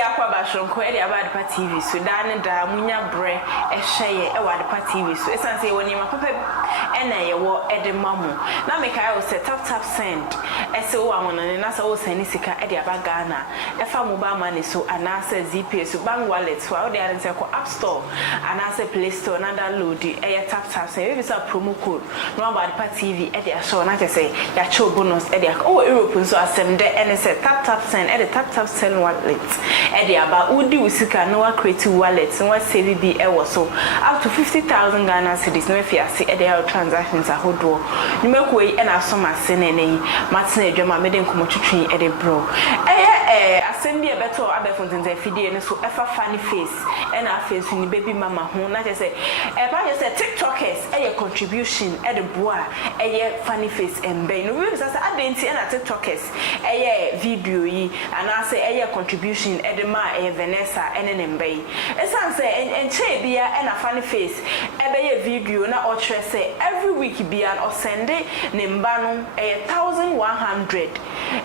akwa bashonko e dey about the TV so dan da munya bre e hye e wa the TV so esan say woni ma papa e na ye wo e de mamu na me kai o say tap send e say wo amono na say wo send sika e dey about Ghana e fa mobile money so ana say ZP so bank wallet so wo dey an say ko App Store ana say Play Store na download e tap say we say promo code no about the TV e dey show na say ya cho bonus e dey oh Europe so asem de e say tap send e dey tap send wallet e dey about udi usika no wa create wallet no wa save bi e wo so up to 50,000 Ghana cedis no fiase e dey how transactions ahodo ni meko yi e na so ma se ne nei matena adwama me de nkomo twetwen e dey bro asem bi e beto abefontenze fidie ne so e fa funny face e na face ni baby mama ho na je say e ba je say TikTokers e ye contribution e dey boa e ye funny face embe no we say adenti e na TikTokers e ye video yi ana say e ye contribution e dey ma e Vanessa ene nembe yi esan say enche bia e na funny face e be ye video na o tre say every week bia o send ne mba no e 1100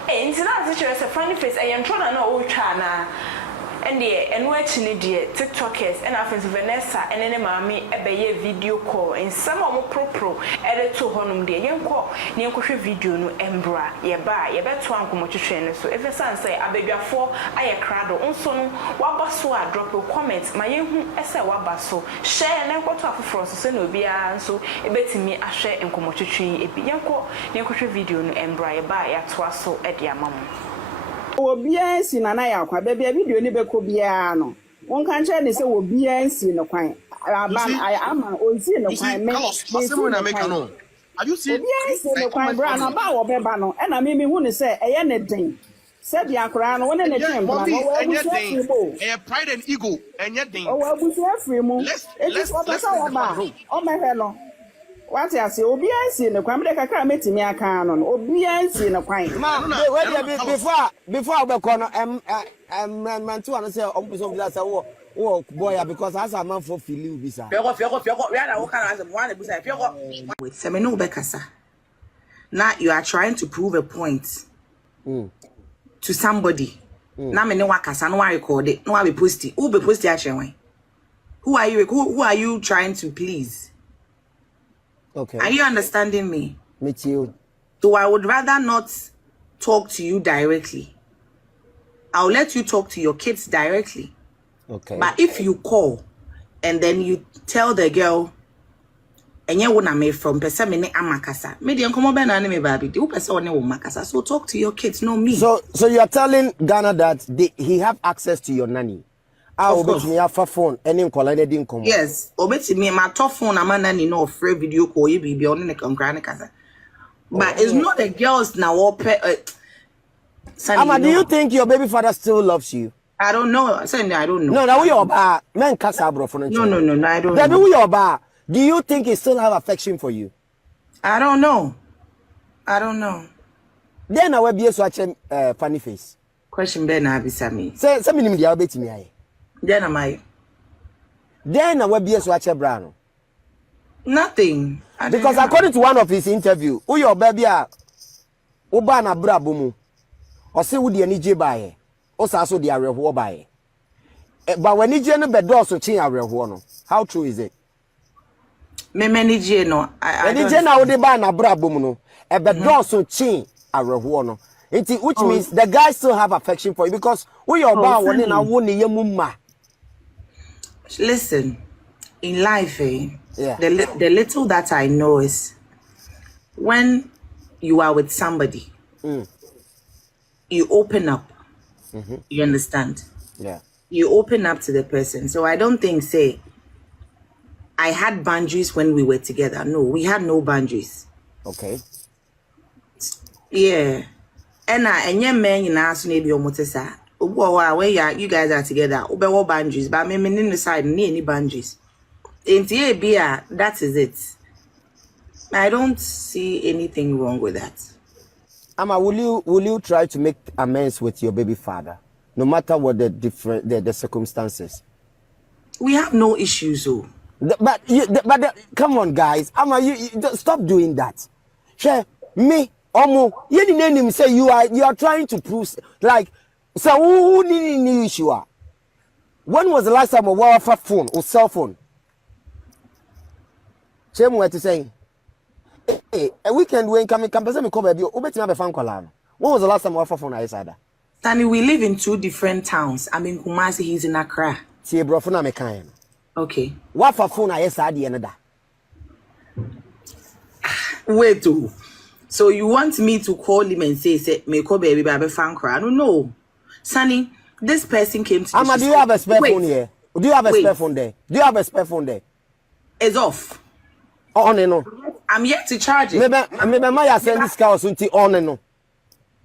e ntina se tre say funny face e ye ntro na o twa na and the enwechi ni die TikTokers and afens Vanessa and ene maami ebeye video call and some of pro ede to honum de yenko ne yenkohwe video no embra ye ba ye beto ankomo twetwe no so if san say abedwafo aye krado nso no wabaso a drop a comment ma yenhu ese wabaso share na nkoto afoforo so se na obi a nso ebetimi ahwe nkomo twetwe ebi yenko ne yenkohwe video no embra ye ba ya to aso ede amamu Obiansi na na yakwa bebia video ni beko bia no won kan che ne se obiansi no kwan ama onzi no kwan me na make no have you seen obiansi no kwan bra na ba wo beba no e na me hu ne se eye ne den se bia kra no won ne den bra no wo abusu afri e pride and ego enye den o abusu afri mu e just what say wo ba o me he no what you say obiansi no kwan me de kakra metimi aka no obiansi no kwan before we go no man to an say ompuso bi say wo boy because as a man for feel visa we are na kan as one busa wait say me no be kasa now you are trying to prove a point to somebody na me ne wa kasa no wa record it no wa be post it who be post it actually who are you trying to please? Okay. Are you understanding me? Me too. So I would rather not talk to you directly. I'll let you talk to your kids directly. Okay. But if you call and then you tell the girl, and you wanna me from Pesamene Amakasa, medium come over and me baby, do person Makasa. So talk to your kids, no me. So you are telling Ghana that he have access to your nanny. Me have a phone and didn't come. Yes, obeti me my top phone nanny no free video call you be on the kasa. But it's not the girls now Ama, do you think your baby father still loves you? I don't know. I don't know. No, now we are bar. Men kasa bro for no, I don't know. Then we are bar. Do you think he still have affection for you? I don't know. Then I will be a funny face. Question Ben Abisami. Say minimum the albeit me. Then am I? Then I will be a swatcher brown. Nothing. Because according to one of his interview, who your baby are Ubana Brabumu, or say would the NJ buy, or also the area war buy. But when you no bed also change our how true is it? Me manage no. I now the ban a Brabumu, a bed also change our war. Which means the guys still have affection for you because we your bar one in a one year mumma. Listen, in life, yeah. The little that I know is when you are with somebody, you open up. You understand? Yeah. You open up to the person. So I don't think, say, I had boundaries when we were together. No, we had no boundaries. Okay. Yeah. And your man in us maybe your motesa. Where you guys are together, what boundaries, but me in the side any boundaries. In the that is it. I don't see anything wrong with that. Ama, will you try to make amends with your baby father, no matter what the circumstances? We have no issues, oh. But come on, guys. Ama, you stop doing that. Share me. Omo, you didn't say you are trying to prove like So who need issue? When was the last time we were phone or cell phone? Same way to say. Hey, a weekend when coming campus me cover you. Ubeti me be fan call. When was the last time we were phone I said that? Tani, we live in 2 different towns. I'm in Kumasi, he's in Accra. See bro phone me kan. Okay. What for phone I said the another? Wait, oh. So you want me to call him and say me call baby baby fan cry? I don't know. Sunny, this person came to Ama, do you have a spare phone here? Do you have a spare phone there? Do you have a spare phone there? It's off. On and no. I'm yet to charge it. Maybe my send this car until on and no.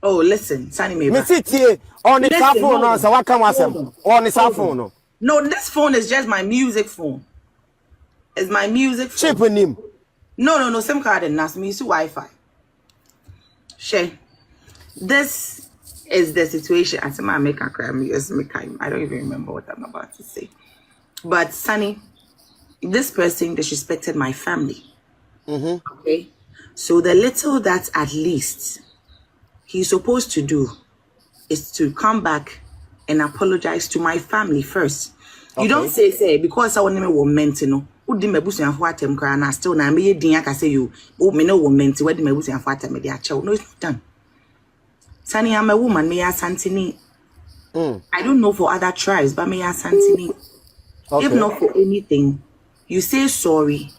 Oh, listen, Sunny, maybe. Me sit here on the cell phone now, so what come was on the cell phone no. No, this phone is just my music phone. It's my music phone. Cheap with him. No, SIM card and NAS. Me use Wi-Fi. Share. This is the situation. I make a crime. I don't even remember what I'm about to say. But Sunny, this person disrespected my family. Okay. So the little that at least he's supposed to do is to come back and apologize to my family first. Okay. You don't say because I want to be meant, you know. Udi mebusu ya fuata mkara na still na me din aka say you me no woman ti wadi mebusu ya fuata me dia chew. No, it's done. Sunny, I'm a woman, me ya santini. I don't know for other tribes, but me ya santini. Okay. If not for anything, you say sorry,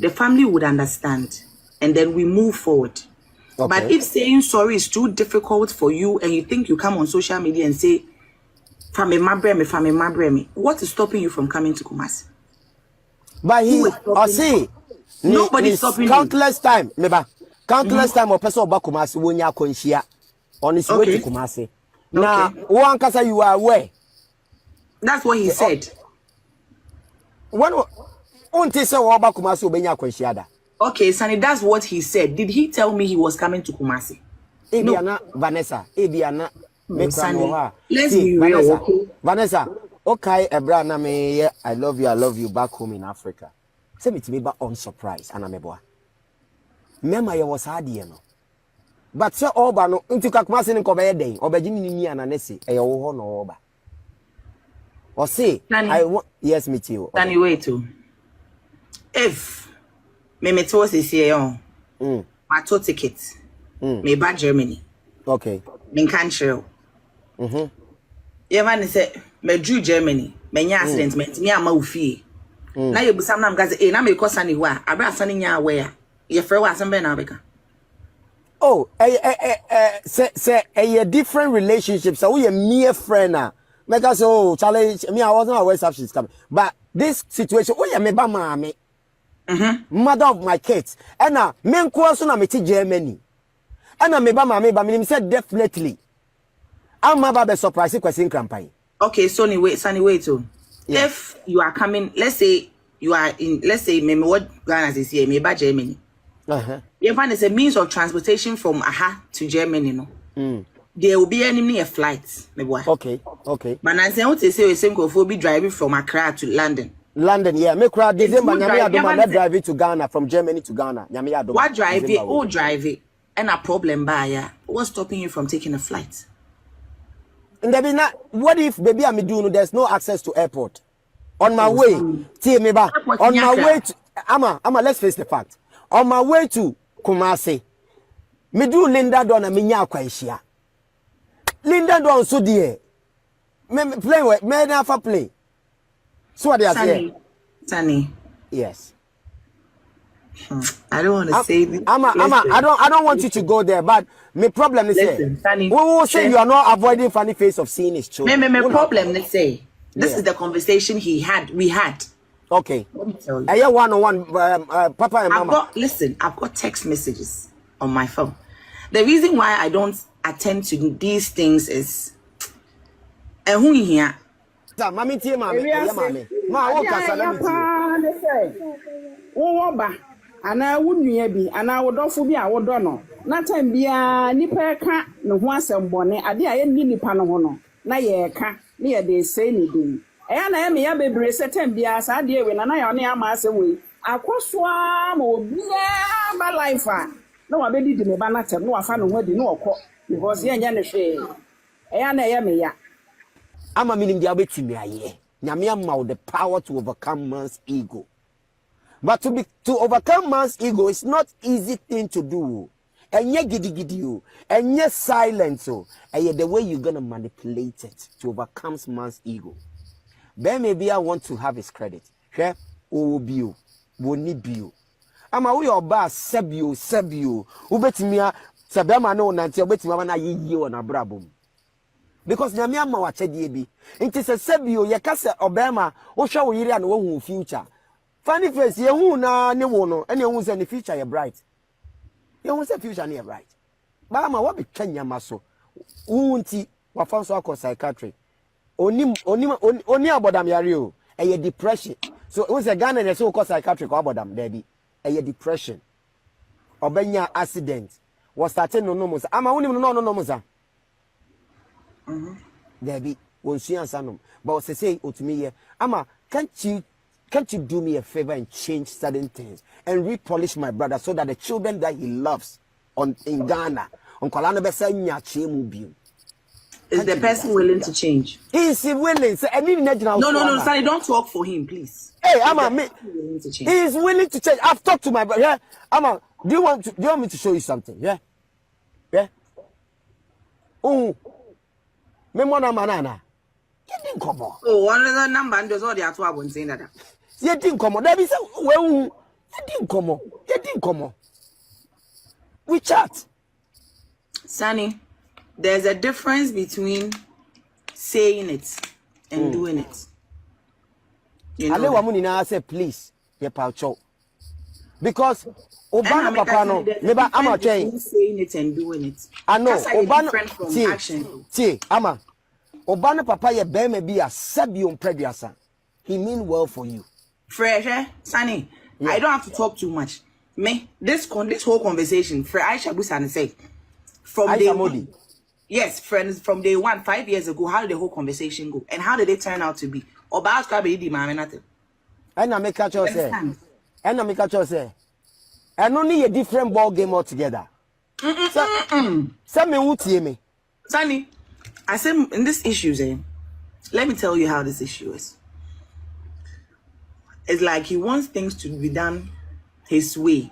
the family would understand, and then we move forward. Okay. But if saying sorry is too difficult for you, and you think you come on social media and say, "Fame mabremi," what is stopping you from coming to Kumasi? But he, see, nobody's stopping countless time, maybe countless time of person about Kumasi when you are conscious on his way to Kumasi. Now, one kasa you are aware. That's what he said. When won't say about Kumasi when you are conscious? Okay, Sunny, that's what he said. Did he tell me he was coming to Kumasi? No. Vanessa, Ebiana, let's be real, okay? Vanessa. Okay, Ebra, I love you back home in Africa. Say me to me back on surprise, and I'm a boy. Remember, I was hard, you know. But say Oba no, into Kakumasi and Kobe day, or Bajini and Anesi, a no Oba. Or say, yes, me too. Can you wait to? If me toss is here, my tour tickets, me back Germany. Okay. Me can't show. Man say me drew Germany, me nya accident me ama ufie. Na ye busam na mgaze na me ko sani wa, abra sani nya where. Ye frɛ wa asem be na beka. Oh, say a different relationship. So we a mere friend now. Make us challenge me. I wasn't aware of she's coming. But this situation, we a me ba mama. Mother of my kids. And now me nko so na me ti Germany. And now me ba mama ba me said definitely. I'm about to surprise you question campaign. Okay, Sunny, wait. So, if you are coming, let's say you are in, let's say, maybe what Ghana is here, maybe Germany. You find it's a means of transportation from Aha to Germany, no? There will be any flights, maybe. Okay. But I say, what they say, same will be driving from Accra to London. London, yeah. Me crowd December, Nyamiya drive to Ghana from Germany to Ghana. Nyamiya what drive it? Oh, drive it. And a problem by what's stopping you from taking a flight? And there be not. What if baby I'm doing? There's no access to airport. On my way, me ba. On my way to Ama. Let's face the fact. On my way to Kumasi, me do Linda Don and me nya kwaishia. Linda Don so dear. Me play with me never play. So what they are saying? Sunny. Yes. I don't want to say this. I don't want you to go there, but my problem is we will say you are not avoiding funny face of seeing his children. My problem is say this is the conversation we had. Okay. Let me tell you. I hear one-on-one, Papa and Mama. I've got text messages on my phone. The reason why I don't attend to these things is who here. Mami tie mami. Ma wo kasa na mi. Ana wunua bi ana wodofo bi a wodo no na tan bia nipa ka ne ho asembone ade a ye ni nipa no ho no na ye ka ne ye de sei ni dum na ye me ya bebre setan bia sa de we na ya ne ama asem we akosoa ma obia ba life a na wa be di me ba na tem na wa fa no ho di na okọ because ye nya ne hwe na ye me ya ama minim dia betimi aye nyame ama the power to overcome man's ego. But to overcome man's ego is not easy thing to do. And ye gidi o, and ye silence o, and the way you're gonna manipulate it to overcome man's ego. Ben maybe I want to have his credit. Here, bio, woni bio. Ama we your boss sebio. Ubetimia sabema no nanti ubetimia na yiyi na brabum. Because nyame ama wa chedie bi. Nti se sebio ye ka se obema wo hwa wo yiri an wo hu future. Funny face ye hu na ne wo no, ene hu se ne future ye bright. Ye hu se future ne ye bright. Ba ma wo be twanyama so. Unti wa fanso akọ psychiatry. Oni abodam yare o. Eye depression. So when say Ghana dey so call psychiatric abodam there be. Eye depression. Obenya accident. Was starting no musa. Ama woni no musa. There be won suansa no. But say otumi ye. Ama can't you do me a favor and change certain things and repolish my brother so that the children that he loves in Ghana on Kolano be say nyache mu bi. Is the person willing to change? Is he willing? So, no, Sonny, don't talk for him, please. Hey, he is willing to change. I've talked to my brother. Yeah, Ama, do you want me to show you something? Yeah. Oh, me mona manana. Get in come on. Oh, one of the number and does all the other one saying that. Get in come on. That is well. Get in come on. We chat. Sonny. There's a difference between saying it and doing it. You know. Ale wamuni na say please, ye paucho. Because Obana papa no, neba ama twen saying it and doing it. I know Obana from action. Ama Obana papa ye be me bi a sabion preduasa. He mean well for you. Fresh, Sunny. Yeah. I don't have to talk too much. Me, this whole conversation, Aisha Busani say from day one. Yes, friends, from day one, 5 years ago, how did the whole conversation go? And how did it turn out to be? About nothing. And I make a choice. And only a different ball game altogether. Some would see me. Sunny, I said in this issue, let me tell you how this issue is. It's like he wants things to be done his way.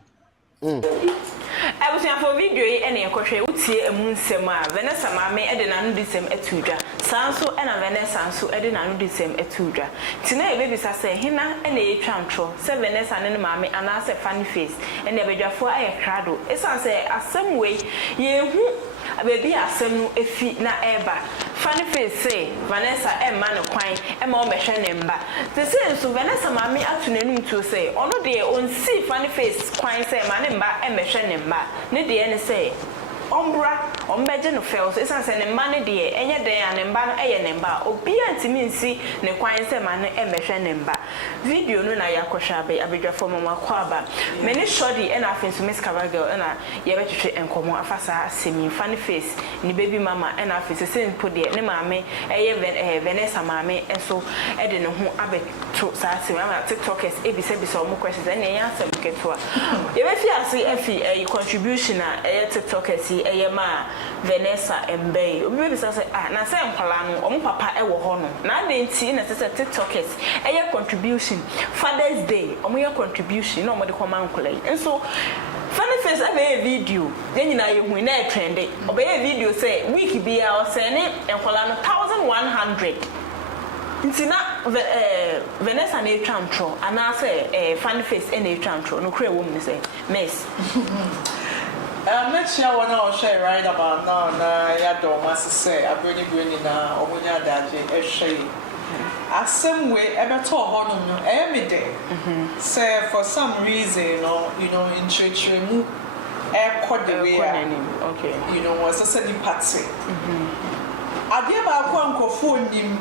I was for video any a uti a moon sema, Vanessa mame edinanu disem etudra, Sanso and a Vanessa so edinanu disem etudra. Tonight babies I say hina and a tramtro, 7 Vanessa and mammy and I say funny face, and never just for a crado. It's I say a some way, ye who a baby a some a feet na eba. Funny face say Vanessa and man of quine and more mission emba. The same so Vanessa mammy afternoon to say, or no dear own see funny face quine say man emba and mission emba. Ne de say ombra ombeje no fails esan se ne mane de enye den anemba no eye nemba obi antimi nsi ne kwan se mane emehwe nemba video no na yakosha be abedwafo mama kwaba me ne shodi e na afenso miss girl e na ye betwetwe enkomo afasa semi funny face ni baby mama e na afenso se npo de ne maame eye Vanessa maame enso e de ne ho abeto sa se mama tiktokers e bi se omo questions e na answer keto ye be fi ase e contribution a tiktokers Eyema Vanessa Mbey. Obi say na say nkwala no omo papa e wo ho no. Na de nti na say tiktokers eye contribution Father's Day omo ye contribution na omo de koma nkwala yi. Enso funny face e video den nyina ye hu na e trend. Obe ye video say week bia o say ne nkwala no 1100. Nti na Vanessa na etwantro ana say funny face e na etwantro no kure wo mu say miss. Next year, when I share right about now, I don't want to say, I bring now, or when you're that, shade. As some way, ever told one every day. Say, for some reason, in church, remove air code the way, okay, was a setting party. I gave our phone him.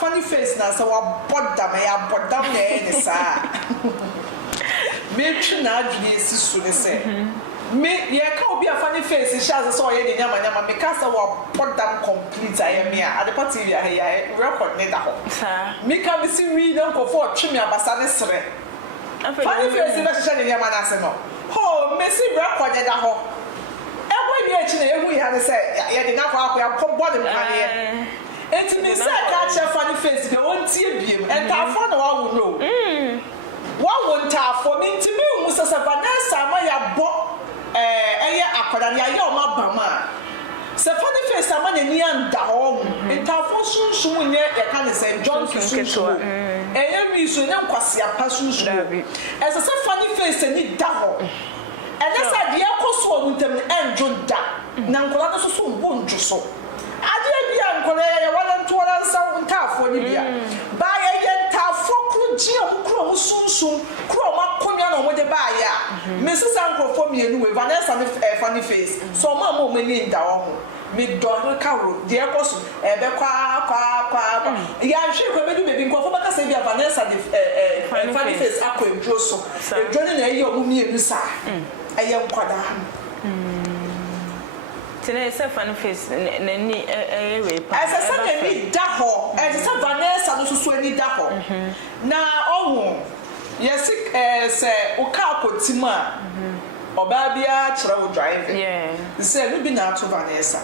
Funny face now, so I bought them, I bought down there, make sure now, you say. Me, yeah, can't be a funny face. She has a soy in Yama because I will put them complete. I am here at the party. I record neither. Me can be seen read Uncle for Chimney Ambassador. Funny face in the Yamanasano. Oh, Messi record at the home. Every year, we had to say, I did not have to put bottom here. Enti me say ka che funny face de won tie biem. Entafo na wa wo no. Wa won tafo me ntimi hu se Vanessa ma ya bo eye akoda ya ye o ma bama. Se funny face ama na ni anda ho. Entafo sunsun nye e ka ne say John sunsun. Eye mi so ne nkwase apa sunsun. Ese se funny face ni da ho. Ene sa de ekoso o ntem enjo da. Na nkola no so mbo njo so. Ade bia nkola ye wala ntola nsa ntafo ni bia. Ba ye ntafo kruji o kro mo sunsun kro ma konwa na mo de ba ya. Mrs. Ankrofo mienu we Vanessa funny face. So ma mo mani nda ho. Me do ka ro de ekoso be kwa ya hwe ko be du bebi nkofo baka se bia Vanessa de funny face akwa edro so. Edro ni na ye o mu mienu sa. Aye nkwada. Tene se funny face nani we pa. Ese se me da ho. Ese se Vanessa no so ani da ho. Na owo. Yes se o ka akotima. Oba bia kire wo drive. Yeah. Se no bi na to Vanessa.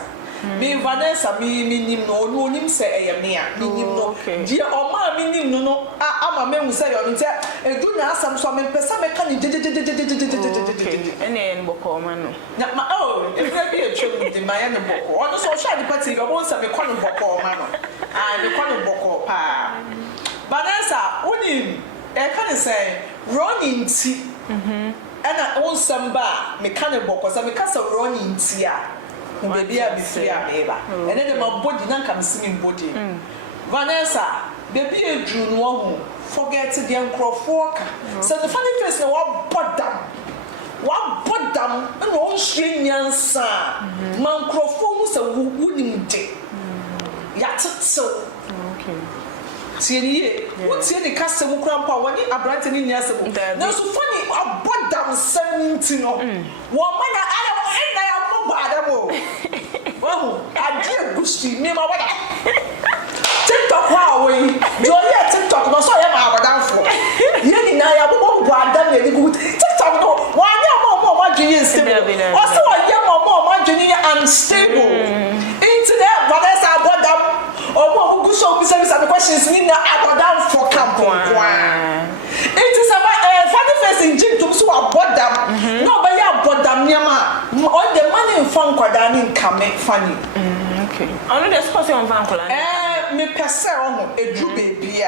Me Vanessa mi nim no onu onim se eyeme a mi nim no. Die o ma mi nim no ama me hu se yo nte edu na asam so me pesa me ka ni ene en boko ma no. Na ma e bi e twem di ma ya ne boko. Ono so sha di party go won se me kwa no boko ma no. Ah me kwa no boko pa. Vanessa onim e ka ne say running ti. Ena won samba me ka ne boko se me ka se running ti a. Baby a be free eba. And then my body nan come singing body. Vanessa, baby a drew no forget the uncrofork. So the funny face no what bottom. What bottom and all shame yansa. Man crofo was a wooden day. Yat so. Okay. See, what's any custom grandpa when you are brighten in your seven? That's funny, a bottom 17. One man, I Adamo. Well, I dear Gusti, name my TikTok Huawei. Joya TikTok, no so am our down for. Yen I am more than very good. TikTok no. Why more junior stable? Also a young more junior unstable. Internet Vanessa got them or more who so service and questions in our down for camp. It is a funny face in Jim to so about them. No, but yeah, but them near all the money in fun quadani can make funny. Okay. I know there's possible on Vancola. Me person a drew baby.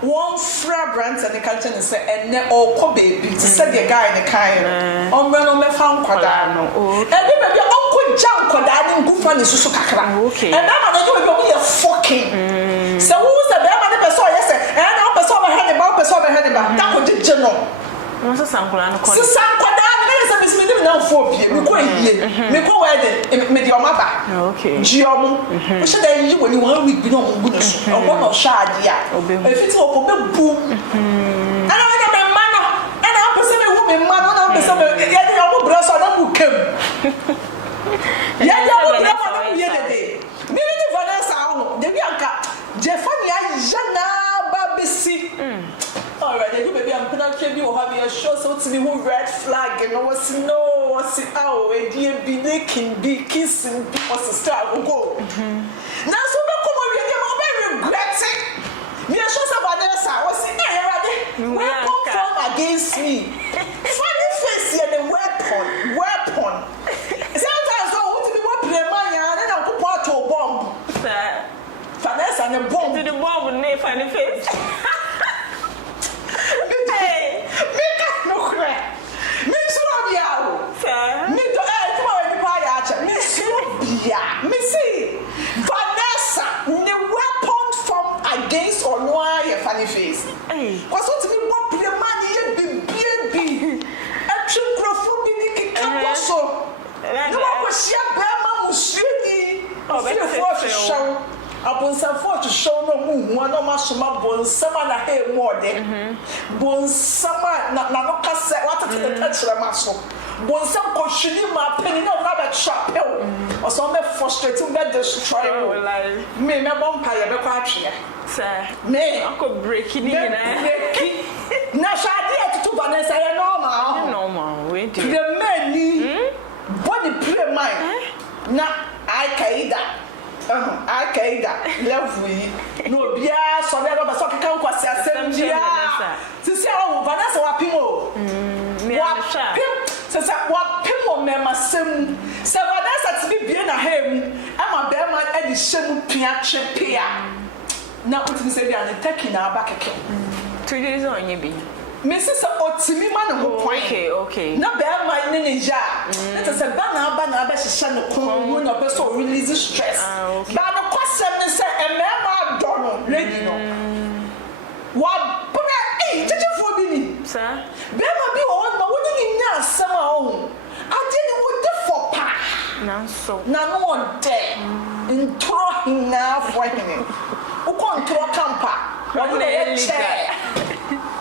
One fra brands and the culture and say, and all baby to send your guy in the kind. On run on me found quadano. And then maybe uncle jump quadani good funny so kakra. Okay. And now I know you're fucking. So who's the bad person? Yes, and I'll pass over hand about pass over hand about that would be general. What's a sample and so sample that is a miss now for you. Me go wedding, me your mother. Okay. Giom, we should then you when you want week be no goodness. Or one of Shadia. If it's open, boom. And I know my man, and I'll person a woman, man, I'll person a brother, so I don't come. Yeah, yeah, day. Maybe the Vanessa, the Bianca, Jeffania, Jana, Babisi. Alright, you baby, I'm gonna tell you how you show so to me who red flag and I was no, what's it out, a dear be licking, be kissing, what's the star will go. Now, so come on, you're regret it. Me, I show some Vanessa, what's it there? Weapon from against me. Funny face here, the weapon. Sometimes I want to be what play money and then I'll put part to a bomb. Vanessa and a bomb. To the bomb with no funny face. Hey, me can't no crack. Me Surabia. Me do tomorrow in me Surabia. Me see Vanessa, the weapon from against or no your funny face. Cause what to me what play money baby. A true crofobini kikaboso. No one was share grandma musudi. Oh, that's a show. Upon some for to show no moon, one of my summer bones, summer na hair more than bones, summer not no cassette, what to the touch of muscle. Bones, some coaching my penny, no rabbit shop, or some frustrating bed destroy me, my vampire, the catcher. Sir, may Uncle breaking in now, shall to Vanessa, normal, wait to the many body play mine. Now I caida. Akaida level yi no bia so be ba so keka nkwase asem bia sisi awu Vanessa wa pimo wa pim sisi wa pimo mema sem se Vanessa ti bia na ha mu ama be ma edi hyemu pia twepia na utimi se bia ne taki na aba keke tuje zo onye bi Mrs. Otimi man who okay. Na bear my ninja. It is a banana, she no corn, no person release stress. But the question is a man, Donald, lady. What? But I did you for me, sir? Bear be on, but wouldn't you know some own? I didn't want the for pa. Now so. None one day. In talking now for him. Who can't talk camper? One day, chair.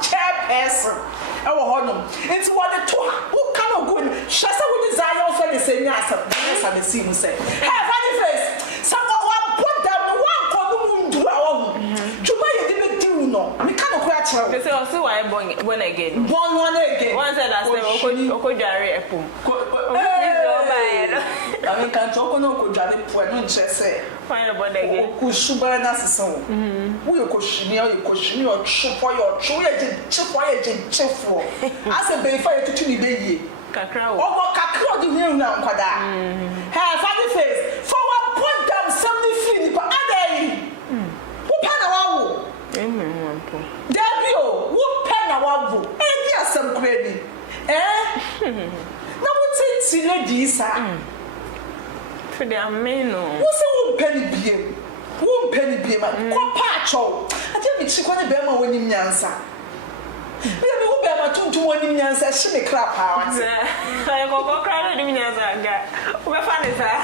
Chairperson. I will honor. It's what the two who cannot go in. Shasta would desire also the same answer. Yes, I see him say. Hey, funny face. Someone put down one column to our own. To why you didn't do no. We cannot catch her. They say, I'll see why I'm born one again. Born one again. One said, I said, Oko Jari Epo. I mean, can't talk on Oko Jari for no chess. Find about again. Kushuba Nassau. We question your chip for your chip for. As a bay fire to Tuni Bay. Cacao. Oh, Cacao, the new now, Quada. Have funny face. For what point down 70 feet per day. Who pan Debio, who pen a wabu? And yes, some credit. Now what's it, see ladies, sir? For the ameno. What's a penny beam? 1 penny beam, what patch? I tell me, she can't bear my winning answer. Baby, who bear my 2 to 1 in answer, she may clap hours. I go cry in the answer. We're funny, sir.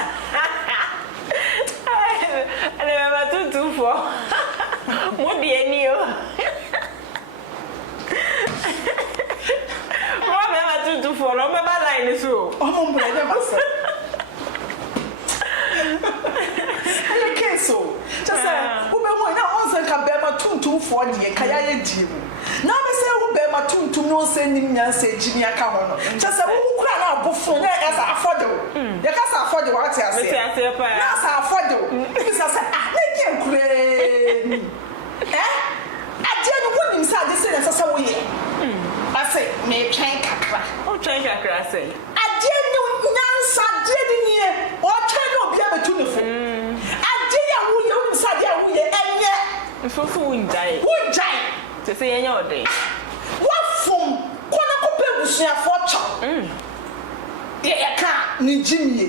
I never 224. What do you know? What to for? I'm about line so. Oh, my God. I can't so. Just say, who be one now also can bear my 224 the Kaya Jim. Now, I say, who bear my 2 no sending Nancy Jimmy Akahono. Just say, who cry out before as I afford you. You can't afford the what I say. That's afford because I said, I can't create. I didn't want him sad this as a way. I say, may try kakra. Oh, try kakra, I say. I didn't know Nansa didn't hear or try to be able to the phone. I didn't know you said, and yet, so wouldn't die. Would die To say any other day. What from Quanaco fortune? Yeah, can't need Jimmy.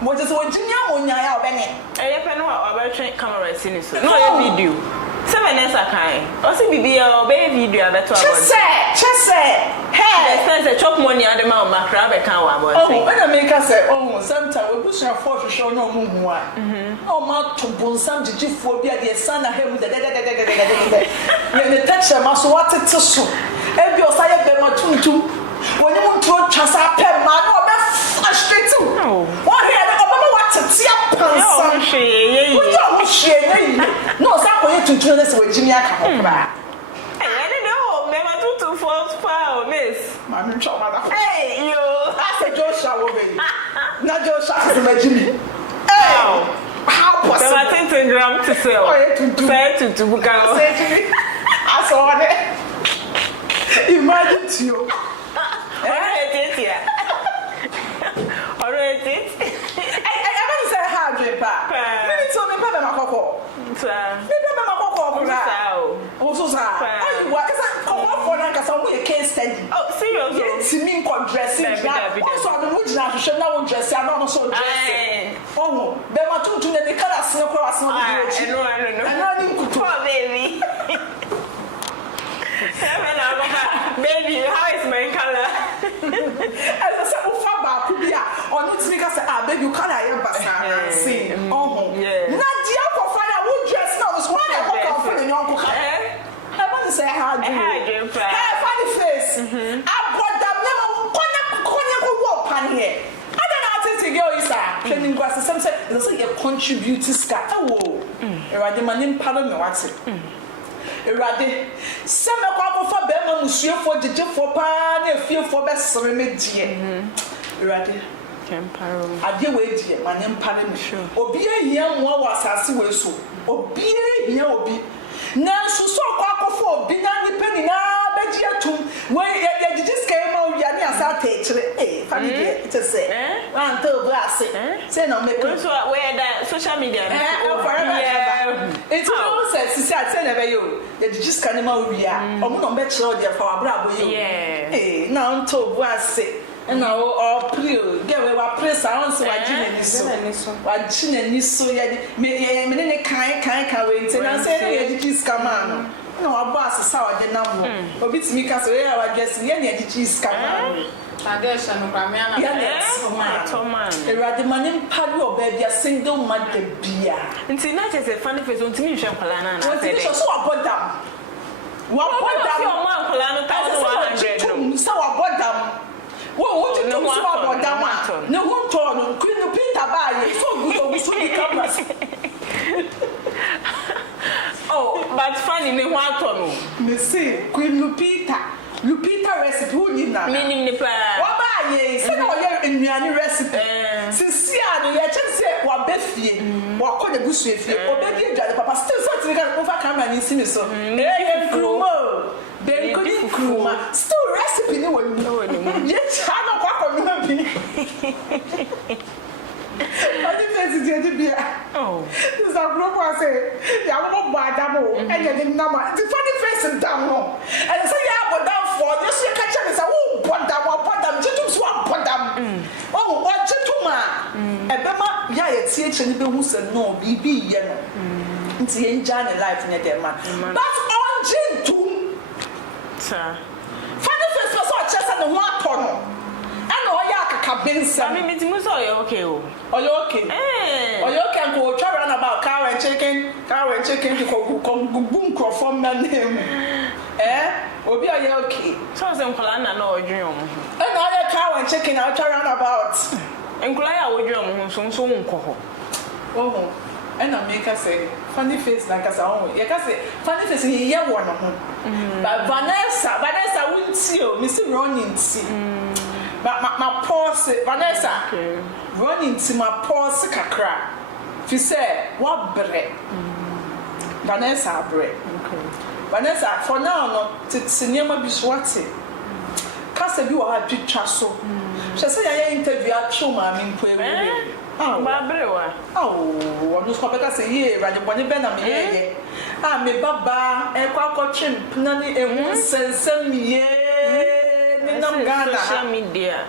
What is what Jimmy on your Benny? I depend on our camera scene. No, video. Vanessa kind. I see baby or baby video better. Just say. Hey, there's a chop money at the mouth, my crab account. Oh, when I make us say, oh, sometimes we push our force to show no more. Oh, my to bone some did you for the son of him with the touch them as what it is so. Every side of them are too. When you want to trust our pen, man, or straight to. What here? What to see up? No, stop going to do this with Jimmy. I don't know. Remember to false power, miss. Hey, you. That's a Joshua baby. Not Joshua, Jimmy. Hey, how possible? I think 10 grams to sell. Fair to book out. I saw it. Imagine to you. Already, I want to say hard paper. Maybe so me pay my cocoa. Me pay my cocoa. Also, sir. Oh, you work as a cocoa for like a case study. Oh, serious? Yes, me dressing. Also, I don't know which should now dress. I'm not so dressing. Oh, there were 2 to the color snow cross. I know. Poor baby. Baby, how is my color? As I said, Ufaba could be or not speak as a baby, you can't have see. Oh, Nadia for fire would dress now was one I for the young cook. I want to say, how do you funny face? I brought that never walk on here. I don't know how to go, sir. Training glasses, some say, there's a contribute to scat. Oh, I demand pardon, what's it? Erade sema kwa for bema musuo for jeje for pa na fie for be sere medie erade ade we die ma ne mpare me obi ehia mo wa asase we so obi ehia obi na so so akofo obi na nipa ni na beji atum we ye jijiska ma obi ani asa ta ekire family it is say wan to brase say no me so we da social media it's no sense see at say never you ye jijiska ni ma obi a omo no be kire ode fa abra boye na to brase na o prio get we wa press on so wa jinani so ye me ne kan we nti na say ye jijiska ma no na wa boss sa wa de na mo obi timi ka so ye wa guess ye ne jijiska ma Agesha no kwa me ana Erade manim padu oba bia single mother bia nti na chese funny face ontimi hwe nkwala na na say so wa bodam o ma nkwala no 1100 so wa bodam wo ti to so wa bodam ne ho to no Queen Peter ba ye so guto ni cameras oh but funny ne ho ato no me see Queen Lupita recipe who ni na minim ne pa wa ba ye se na oye enuane recipe sisi a no ye chese wa befie wa ko de busu efie obedi adwale papa still so tika over camera ni simi so nkruma ben ko ni nkruma still recipe ni wo ni ye cha na kwa ko no bi Adi fesi je bia oh this a group was say ya mo badamo enye ni nama the funny face down no and say ya bodam for this you catch me say wo bodam jitum so bodam oh what jituma ebema ya ye tie che ni be hu se no bibi ye no nti ye nja ne life ne dem man but on jitum sir funny face so chesa no ho ato no oya akabensa me metimu so oya okay o oya okay oya okay ko try run about cow and chicken to go boom crofom na name obi oya okay so se nkola na odwun omo na oya cow and chicken I try run about nkola ya odwun omo so nko ho oh and I make us say funny face like us own you can say funny face ni ye wo no ho but Vanessa wunti o me see running see my pause Vanessa running to my pause kakra fi say what bre Vanessa bre Vanessa for now no tiniema bi so ate kasa bi wo ha twitwa so she say ya interview atwo ma me mpo ewu ba bre wa onu so beka say ye radio boni be na me ye me baba e kwa kwatwem na ni ehu sensem ye Nam Ghana social media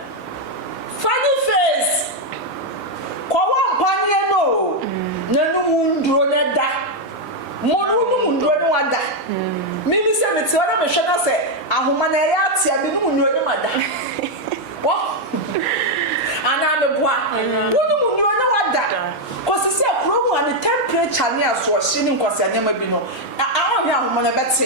funny face kwa wampanye no nanu mundro ne da monu mundro ne wada mimi se meti wada me hwe na se ahoma na ya atia me mundro ne mada wo ana me boa wonu mundro ne wada ko se se akro mu an temperature ne aso hye ni nkwase anyama bi no ahoma ya ahoma na beti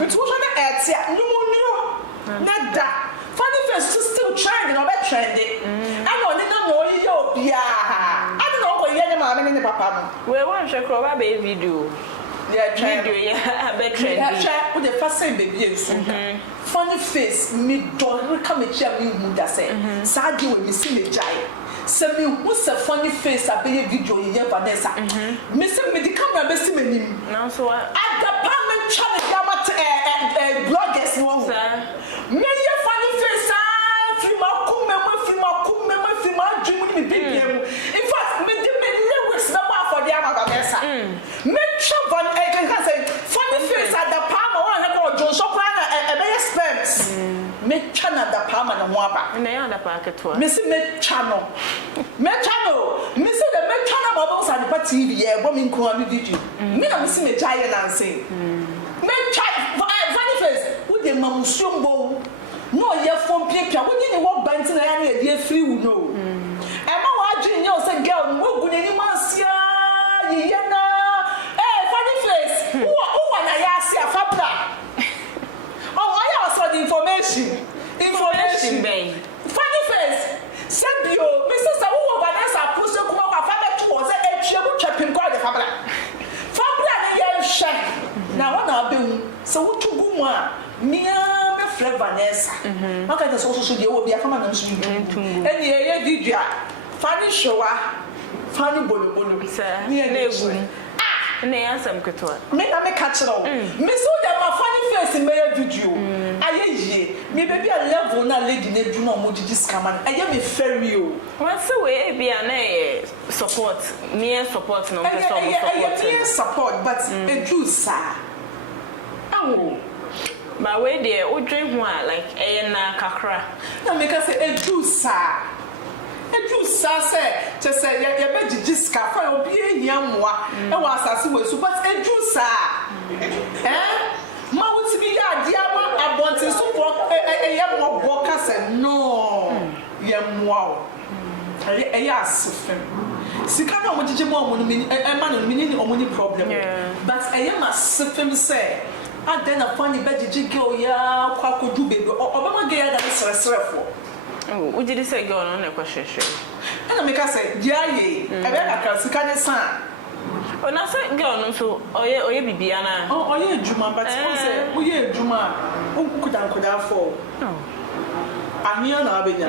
nti wo na etia ndumundro na da funny face still trending or be trending I know ni no yi obia I don't know ko ye ni ma me ni papa no we wan hwe kro ba be video trend video ya be trending yeah we the first time baby enso funny face me do ka me chia me hu da say saadi we me si me jai se me hu se funny face abeye video ye Vanessa me se me di camera be si me nim now so at the parliament channel ya bloggers no me ye funny face free ma dream ni bibiem in fact me lyrics na ma for dia ma Vanessa me travel can say funny face at the palm one na ko John so kwa na be expense me channel the palm na ho aba na ya da packet wa me see me channel me see the me channel babo sa the TV ye bo me nko am video me na me see me jaye na say me try funny face who dey mamusumbo no ye fom piapia woni ni wo banti na ya na e free wu no e ma wa adwin ye o say girl wo gu ni mansia ye na funny face who na ya see afabra oh I also the information ben funny face sebio mr sa wo Vanessa puso kuma kwa fabra to o say etwe bu twapim kwa de fabra ni ye hwe na wona abehu so wo tugu mu a mia friend Vanessa maka te so de wo bia kama na so eni ye video funny show funny bolo ni na egu na yansam ketwa me na me catch no me so dem ma funny face me video aye me baby a level na lady na du na mo didi scam na aye me ferry o wan say we bia na support near support no person support near support but e do sa awo ma we dey o dwen ho a like na kakra na me ka say e do sa say just say ye be didi scam fa obi ehia moa e wa asase we so but e do sa ma wuti bi ya dia ma abonti so for ye mo boka say no ye moa e ya asefem sika na mo jije mo mo no mi e ma no mi ni o mo ni problem but e ya ma asefem say aden na funny be jije girl ya kwa kodu baby obama girl ya da sresrefo oh ujidi say girl no na kwahwehwe na me ka say dia ye e be kakra sika ne san ona say girl no so oye bibia na oye ejuma but say oye ejuma okukuda for ahia na abenya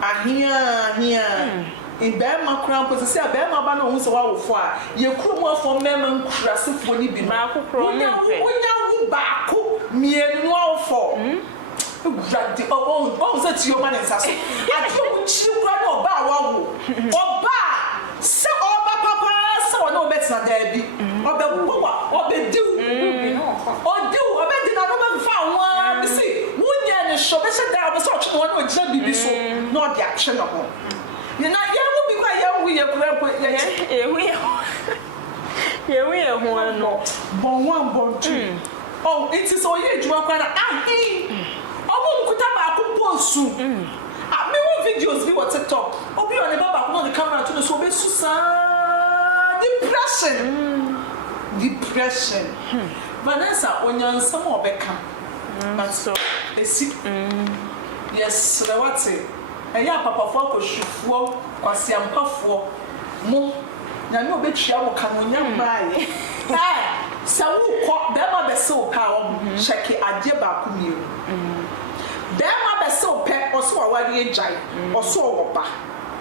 ahia in Bema crown because say Bema ba no hu se wa wo fo a ye krumo afo mema nkurasefo ni bi ma kokro no pe wonya ba ko mienu afo gradi o se ti o ma nsa so ati o chi kura no ba wa wo oba se oba papa se wo no bet na da bi oba bowa oba diu o diu oba di na no ba fa wa bi si wonya ne sho be se da oba so o chi no gina bibi so no dia che no ho you know, you will be quite young. We are one, born one, born two. Oh, it is all you do. I won't put up soon. I mean, videos be what TikTok. Oh, be on the back on the camera to the so depression. Vanessa, when you're some more become. But so they see. Yes, what's it? Eya papa fo akoshufuo kwasiampafo mo na me obetwia wo kanonya mbaaye sa wo ko be ma be se wo pa wo check ade ba ko mi be ma be se wo pe oso wa wade ejai oso wo ba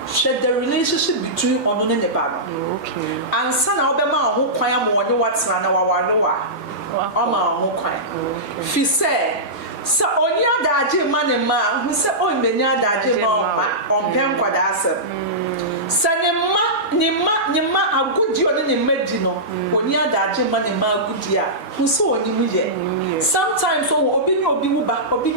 share the relationship between ono ne ba no okay ansa na wo be ma ho kwan am wo ne watena na wa ware wa o ma ho kwan fi say so onya daje mane ma hu se on menya daje ma on pen kwada asem se ne ma agudi on ne medi no onya daje mane ma agudi a hu se oni mu ye sometimes obi wu ba obi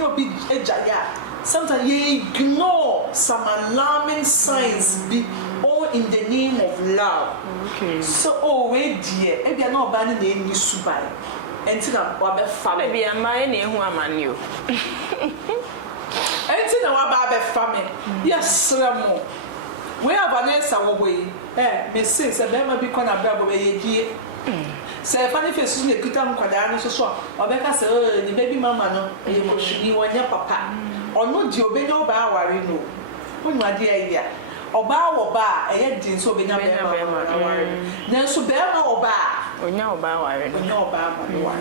ejaya sometimes you ignore some alarming signs be all in the name of love okay so we dear e bia na oba ne na eni subai entina wa be fa me bia ma e na ehu amane o entina wa ba be fa me yes ramo we have Vanessa wo we me say se be ma bi kona bra bo be yedie se fa ne fesu ne kuta nkwada no so obeka se ni baby mama no e ko shiri wonya papa ono di obenya oba aware no onu ade ayi oba wo ba eye di so obenya be ma aware then so be ma oba onya oba aware no onya oba aware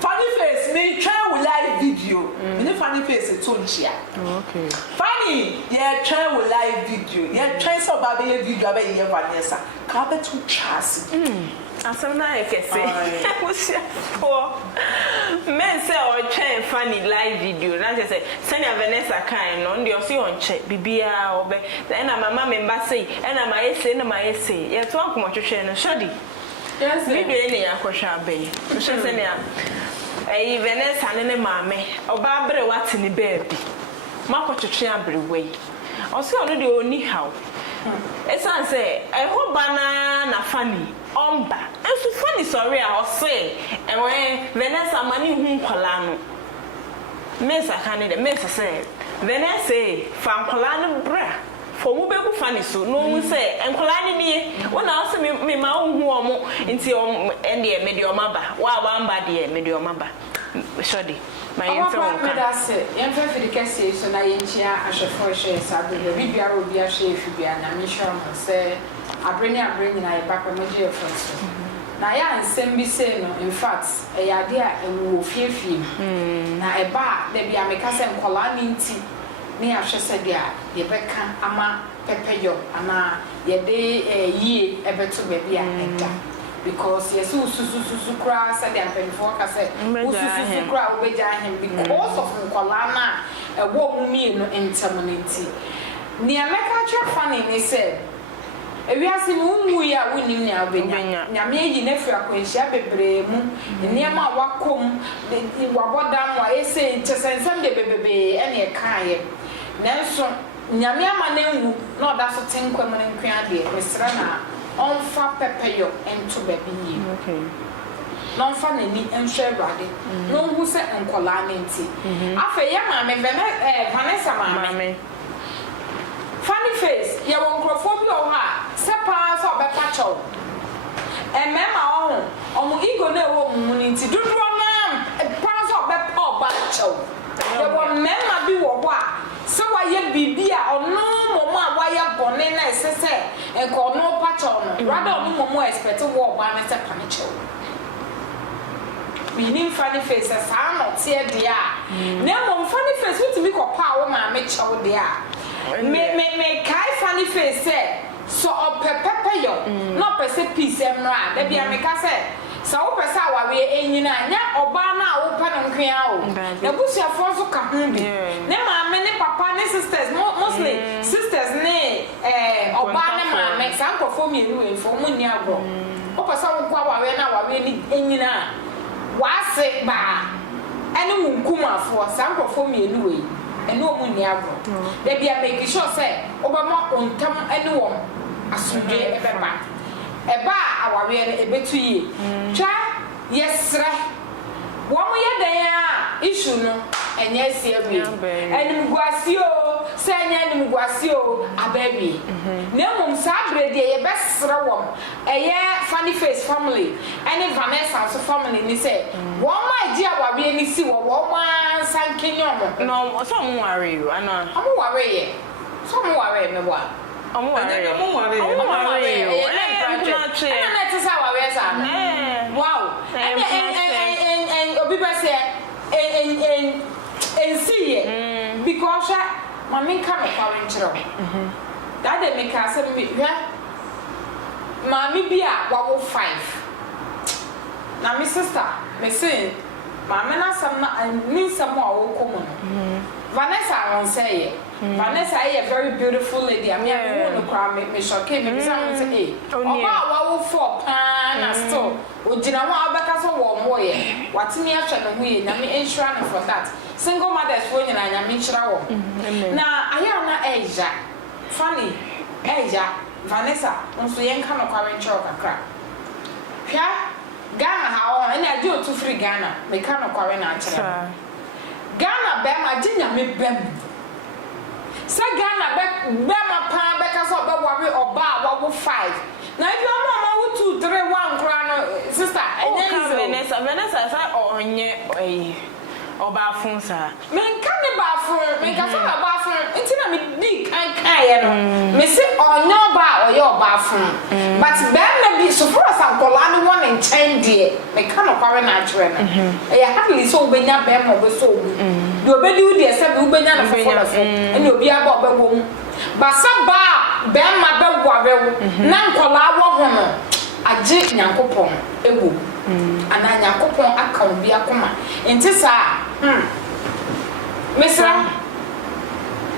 funny face me try we live video me funny face to nchia okay funny yeah try we live video yeah try so ba be video ba ye Vanessa ka be to chance asem na ekese musia for men say o try funny live video na say send Vanessa kind no ndi o see on check bibia obe then na mama member say na ma say ye to anko twetwe no shodi yes video ni yakosha ben so say na Vanessa ne maame oba bere wate ni baby makotwetwe abere wei o see ono de oni how esan say I hope bana na funny omba enso funny sorry a o say enwe Vanessa mani hu nkwala no mesa kan de mesa say Vanessa fa nkwala no bra for mu be ku funny so no mu say nkwala ni nie wona o say me ma hu omo nti o ende me de o maba wa ba mba de me de o maba shodi my answer won kan that's it yen fa fi de kese so na yen chia ahwefo hwe sabe bi biara obi ahwe fi bia na me sure mo say abreni na e ba pa meje efo so na ya nsem bi say no in fact e ya de a ewu fiefie na e ba da bia me ka se nkola ni nti ne ya hwe se dia ye beka ama pepeyo ana ye de yie e beto be bia enta because yes susu kra say dia penfo ka say susu kra obeja him because of nkola na e wo mumie no entam no nti ni ameka twa fani ni say ewiase mu ya wonim nya obenya nyame yi na fi akwanhia bebre mu niam a wakom wabodam wa ese chesensem de bebebe ene e kaaye nanso nyame ama na nwu na oda so tenkwam ne nkwan de mesra na onfa pepeyo ento bebi yi okay na onfa nani enhwe awade no hu se enkola ne nti afa ye ma me Vanessa mama funny face ya won crofobia o ha sepa so be pacho emema omo ego na ewo mu ni nti dudu na pa so be pa ba cho ya won mema bi wo bo a so wa ye bibia ono momo a wa ye bone na esese enko no pacho no rather ono momo expect wo ba na se pacho we need funny face sa no tie dia na mom funny face wutimi ko pa wo ma me cho dia me kai funny face say so pepe yo no pese peace emra da bia me ka say so wo pese awawe enyina nya oba na wo pa no nkwan o na busia fo so ka ho bi ne maame ne papa ne sisters mostly sisters ne oba ne maame san ko fo mi enu e fo mu ni agro wo pese wo kwa awawe na awawe ni enyina wa se ba ene wo nkumafo san ko fo mi enu e eno mu ni agro da bia make sure say obama ontam ene wo asundwe eba awawe ne ebetu yie twa yesre wo mo ye dan a issue no enye sie wi enim guasio se enya enim guasio ababi na mum sa brede ye besre wo eye funny face family ene Vanessa so family ni say wo ma ji awawe ni si wo ma sankenyo no so mo worry you ana mo worry ye so mo worry me wa I'm worried. I'm worried. Wow. And people say and see because mommy come a children. That they make us say mommy be a 5. Now my sister, me say mommy na some need some more common. Vanessa won't say it. Vanessa is a very beautiful lady. I mean, I want to cry, me shock me because I say, "Oh, wow, for pan still." Ujina wa abaka so warm way. What's me after the way? Na me insurance for that. Single mothers when you na me insurance wo. Na aya na Asia. Funny, Asia. Vanessa, unso yen ka no kware nche kakra. Hwa Ghana ha o, na adi otu free Ghana. Me ka no kware na achara. Ghana bema jinya me bem. Sa Ghana bema pa beka so be worry oba wo 5. Na if your mama wo 2 3 1 kra no sister Vanessa sa onye oba fun sa. Men kan ne ba fun, men ka so ba fun. Nti na me di kan ye no. Me se onye oba oye oba fun. But bema bi so for some kola no one in change de. Me kan no kware na achre no. E ya hardly so obenya bema obo so obu. Do obedi u de se bi ubenya na fofo ene obi aba obegwo mu basa ba be ma be gwarewo na nkola wo ho no age nyankopon ewo ana nyankopon aka obi akoma enti sa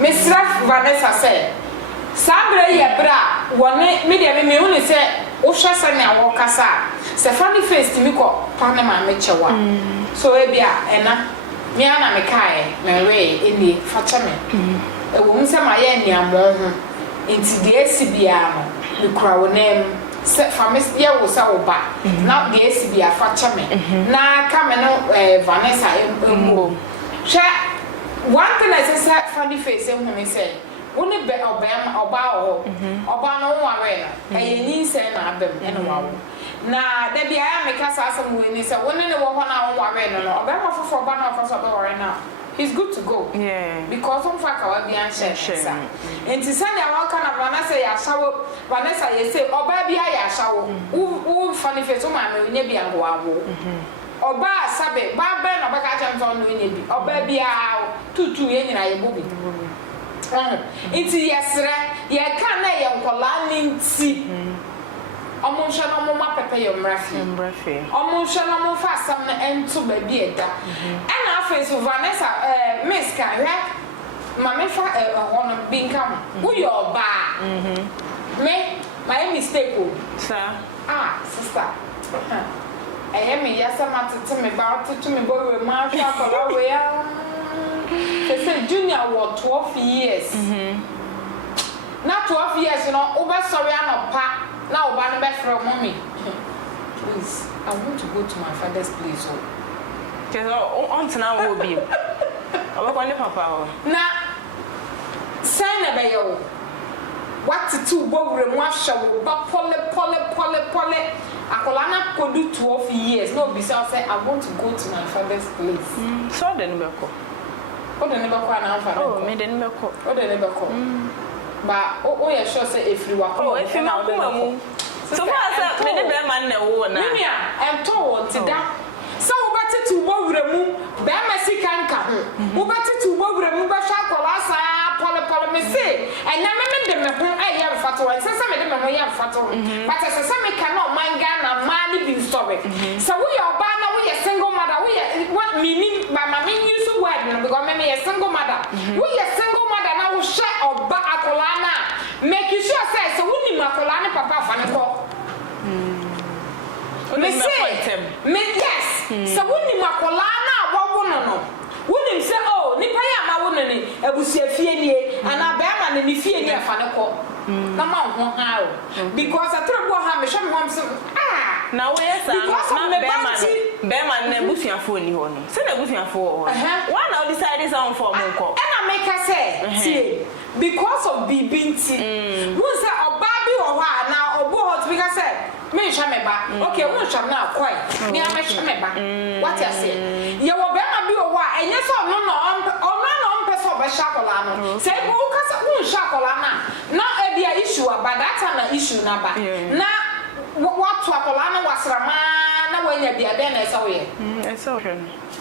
Misra Vanessa say sabre ye bra woni me de me hu ni se wo hwe se na wo kasa se funny face mi ko panama me chewa so e bia ena me ana me kai me we eni facha me e wo nse ma ye ni amo ho enti de esibia no me kura wo nem se famis ye wo sa wo ba na de esibia facha me na ka me no Vanessa embo hwe one thing I say funny face em hu me say woni be oba oba no wo are na e yin se na abem ene wawo na da bia ya make us asem we ni say woni ne wo ho na wo are no oba ma fofo ba na ofa so be wore na he's good to go. Yeah. Because on fact I will be anxious. And to send our kind of Vanessa ya shower, Vanessa you say, oh baby ya shower. Who funny face oh my we nebi and go. Oba sabe, ba ben obaka champion we nebi. Oh baby ya tutu ye nyina ye bobi. Inti yesre, ye kan na ye nkola ninti. Omo hwe no mo ma pepe yo mrafi omo hwe no mo fa sam na ento ba bi eda na afa so Vanessa miss ka hwe ma me fa hono binkam wo yo ba me my mistake o sir sister me yasa matete me ba to me bo we ma hwa kola we ya say junior what 12 years na 12 years you know over sorry anopa. Now, one back from mommy. Please, I want to go to my father's place. On to now will be. I work on the papa. Now, sign a bayo. What to do? Bob Remasha, but pole. Akolana could do 12 years. No, besides, I want to go to my father's place. So then, Beko. Oh, the never call. Oh, me then Beko. Oh, the never call. But oh yeah, sure say if you are if you now come so far as me the man na wo na me am told to that so we better to wo wremu be Mexican ka ho we better to wo wremu ba sha kola sa pole me say and na me de me ho e ya fato say me de me ho ya fato but say me can no man Ghana man be story so we your ba na we single mother we what meaning by my use word because me a single mother we a single mother na we share oba akolana make you sure say so we ni akolana papa fa ne ko me say me yes so we ni akolana wo no we ni say oh nipa ya ma wo no ni abusia fie nie ana ba ma ni fie nie fa ne ko na ma ho ha o because atrebu ha me hwe me hom so na we yes na be man na busuafo ni ho no se na busuafo ho one now decide some for mo ko and I make her say because of bibinti who say oba bi ho ha na obo hot because say me hwe me ba okay who hwe na kwai me am hwe me ba what you say ye wo be ma bi ho ha enye so no person be shakola no say who kasa who shakola na e bia issue about that na issue na ba na what to akolana wasrama na wanya bia den na esa wo ye esa hwe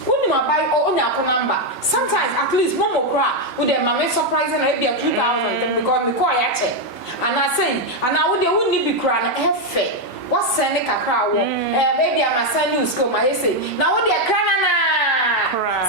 Uni ma buy or uni akọ number. Sometimes at least no more cry. With them mama surprising na be 2,000 because me call ya check. And I say, and I would wouldn't be crying efe. What send kakra wo? Baby I'm a send you school my say. Now what dey cry na.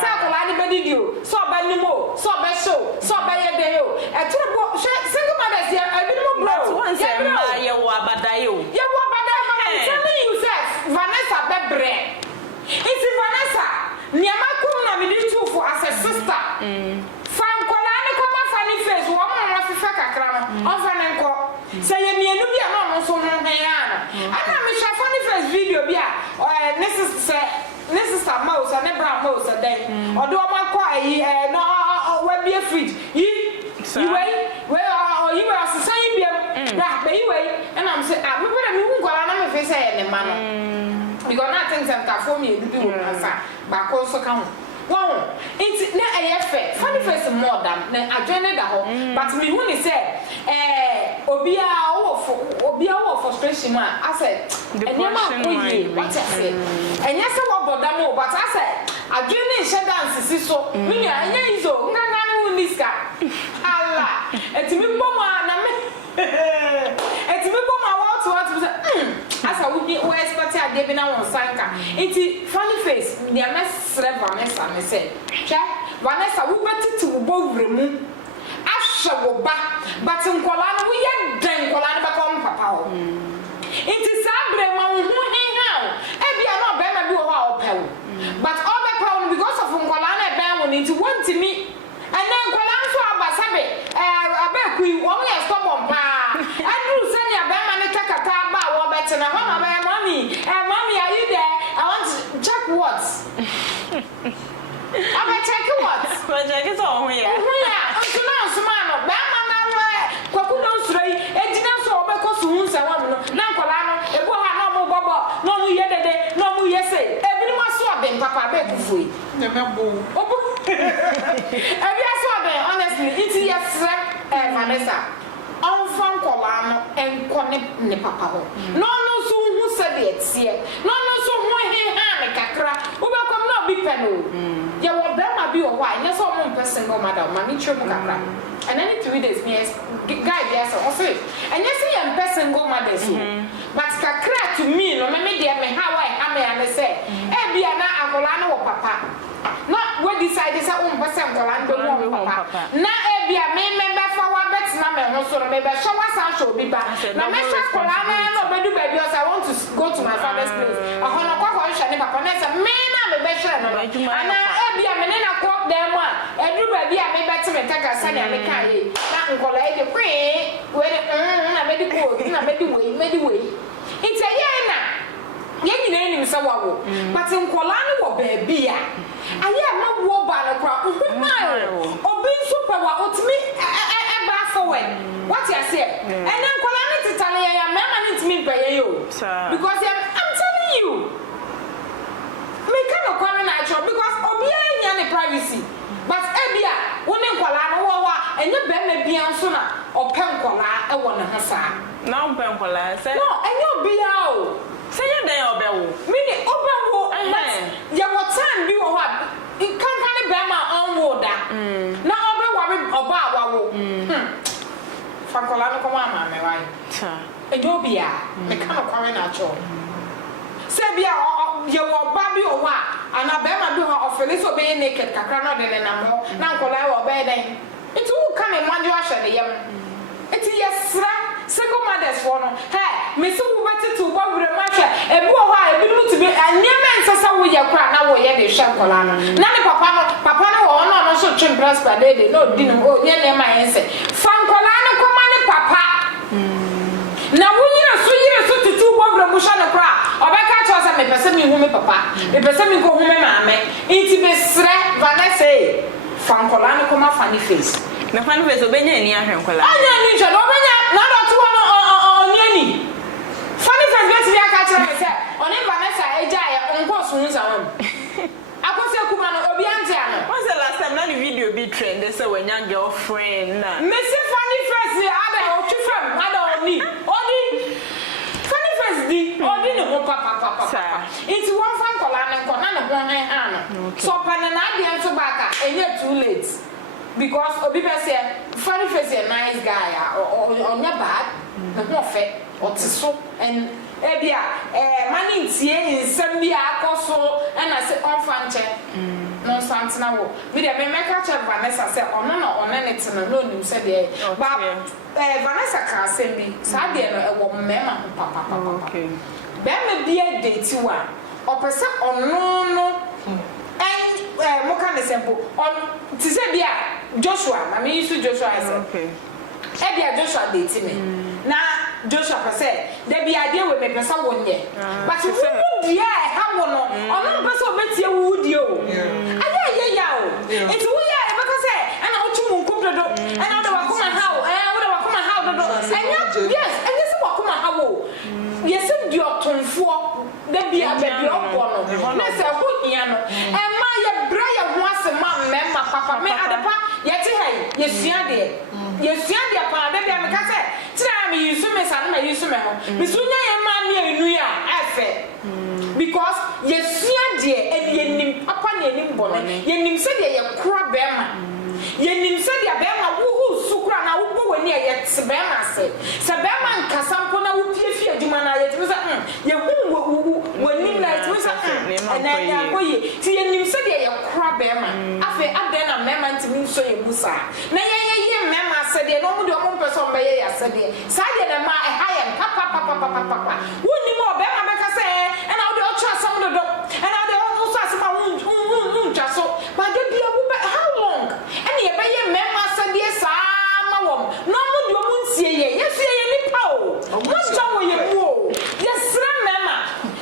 Sa ko la di bedi dio. So ba ni mo, so ba show, so ba ye dey yo. E to bo single mothers here, I be no bro. One say ma ye wo abadayo. Ye wo abadayo. I'm telling you say Vanessa bebre. It's Vanessa. Niama kum na me di two for as a sister. Fan kola ne koma fani face wo ma fifa kakra no. On fan enko. Say ye mienu bi a no so no hia no. Ana me sha fani face video bi a this is a mouse and a brown mouse then. Odo ma kwa yi no we be fridge. You wait you are saying bi that be wait and I'm say me bere me hu kola na me face e ne ma no. Because na things am for me do wo answer ba ko so kan wow it na eyefe funny face more than na adwene da ho but me hu ni say obi a wo frustration I said enema oyi what I say enya se wo boda mo but I said adwene she dance si so me nya enya izo nganga no niska Allah etimi boma na me etimi boma what asa we expect ade bi na won sanka enti funny face ne amesre Vanessa me say Vanessa we betiti wo bowremu ahwe wo ba but nkola no we ye den nkola no ba ko papa ho enti sabre ma wo hu henha e bia no be ma bi wo ha opew but all the problem because of nkola na be won enti want me and then nkola so abasabe abeku wo ye stop on pa andrew sanya be ma ne takata ba wo betina ho na be mommy are you there? I want to check what? I'm check what? Project is on here. Until now, Sumano, Bama, Kwaku don't stray, and didn't so because soon someone, Nancolano, a boy, no more baba, no more yesterday, no more yesterday. Everyone saw them, Papa, beg free. Never boo. Vanessa on fan colano and connect ne papa ho no so who said it here no so who he ha kakra wo be kom no bi peno ye wo be ma bi o why yes so one person go madam ma mi chemu kakra and then 3 days yes guy yes o say and yes say person go madam so but kakra to me no me dey me how I am and say e bia na akola na wo papa no we decide say one person akola ndo wo papa na e bia me fa wa bet na me ho so me be show wa show bi ba na me sha akola na no be do baby I want to go to my father's place ahono kwa kwa hwe ne papa na say me na me be share no ana e bia me na ko dem a e do baby a me bet me taka sa na me kan ye na nkola e de kwe we na me di ko na me di we it's a year na yenyi na enim se wawo but nkola no wo baby a aye ma wo ba no kra ohumai obi nso pe wa otimi e ba forward what you say and then nkola no titale ya mama no timi pe ye yo because I'm telling you me kind of natural because obi anya ne privacy but ebia woni nkola no wo wa enye be ma bia nso na ope nkola e wo ne ho sa na ope nkola say no enye obi a o say you dey obewo mini obewo ya wotan bi wo ha ikankan be ma onwo da na obewo oba awawo fankola no koma ma me wai enye obi a me kind of natural say bia ye wo ba bi o wa ana be ma bi ho ofele so be naked kakra no de na mo na nkola wo be den itu ka me manje wa hwe de yam itu yesra single mothers for no hey me so wo beti to wo wure ma hwe e bi wo ha e bi no to be anyema nsasa wo ye kra na wo ye de hwe nkola no na ne papa no wo no so twin prosper de no di no o ye ne ma yense fa nkola no koma ne papa na wo yire so tutu wo wure mu hwe no kra obeka cho se me pese mi hu me papa me pese mi ko hu me mama inti be sre Vanessa fa nkola no koma funny face na funny face obenya ni ahwe nkola anya ni jo no obenya na do to no oni ani funny face bet bi aka kire me se oni Vanessa eja ya nko so hu zawam akose kuma no obi ante ano what's the last time na the video be trend say when your girlfriend na me se funny face ada o twifam ada oni funny face di odi ne ho papa it's one fan kola ne ko na ne ho ano so pana na ade enso baka enye too late because obi be say funny face a nice guy or bad na ho fe otiso and ebia mani ntie nsem bia akoso na se onfanche no santina wo me de me meka che Vanessa say ono no ne tena no nim se de ba Vanessa ka sembi sa de no e wo mema papa okay be me bia date wa opese ono no mo kan simple on ti se bia Joshua na me use Joshua as okay e bia Joshua date me na Joshua pese de bia de we me pese wonye but who dia ha wo no ono pese obetie wu di o aye ya o enti wo ya e beka se ana wo tumu nkododo ana wo wakoma ha o wo wakoma ha o dodo enya yes enya se wakoma ha wo yes di otonfo de bia be bi obo no na se ho hia no e ma ye bra ye ho asema mema papa me adepa ye ti hai ye sua de pa de bia me ka se tira me yusu me sa na me yusu me ho me sunya ye ma me enu ya efe because ye sua de e ye nim papa na nim bone ye nim se de ye kura be ma ye nim se de be ma wo sukura na wo bo wani ye te be ma se be ma nkasa mpo na wo piefie adwuma na ye te se ye hu wani na te se na ya koyi ti ye nim se de ye kura be ma afi ade na mema ntimi so ye musa na ye mema se de no mu de o mo person be ye ya se de sa de na ma e ha ye papa woni mo be ma be ka se e na wo de o twa sam do e na wo de o so asema twa so but de bia wo how long and ye be ye mema se de sa ma wo no mu de o mu ntie ye yesu ye ni pa o mo twa wo ye mu o ye sra mema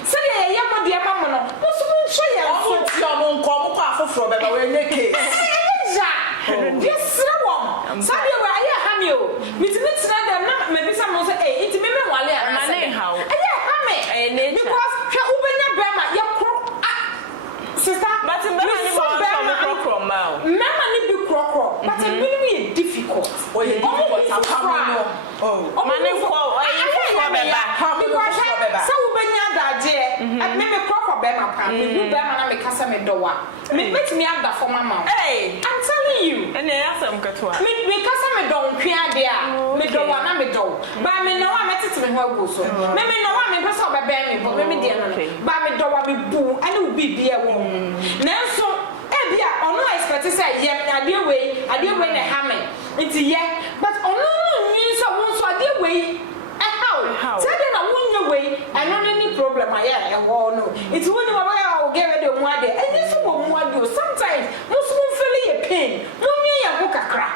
se de ye mo de ma mo no mo so mo hwe ye so ti o mo nko mo kwa foforo be ba we neke ja yes sabi we aye ha mi o mi ti tina dem na me bi sa mo say eh iti me wale a na say how aye ha me because hwe ubenya bema ye kro sister but bema ni mo kro ma o mema ni bi kro but e bi ni difficult o ye difficult Oh, Mane ko ayi beba. Because so we benya daje. And me crop bema pa. Me hu bema na me kasa me dowa. Me betimi ada for mama. Hey, I'm telling you. and then asam katwa. Me kasa me do ntwa de a. Me dowa na me do. Ba me na wa metete me ho agu so. Me na wa me pesa obebe me bo me de no. Ba me dowa me bu ane ubi bia wo. Nanso ebia ono expect say yem na ade we na ha me. Nti ye but ono nyin so won so ade we how say na won way I don't any problem I no it's when you are get ready mu ade and this wo mu ade sometimes most feel a pain mun ya go kakra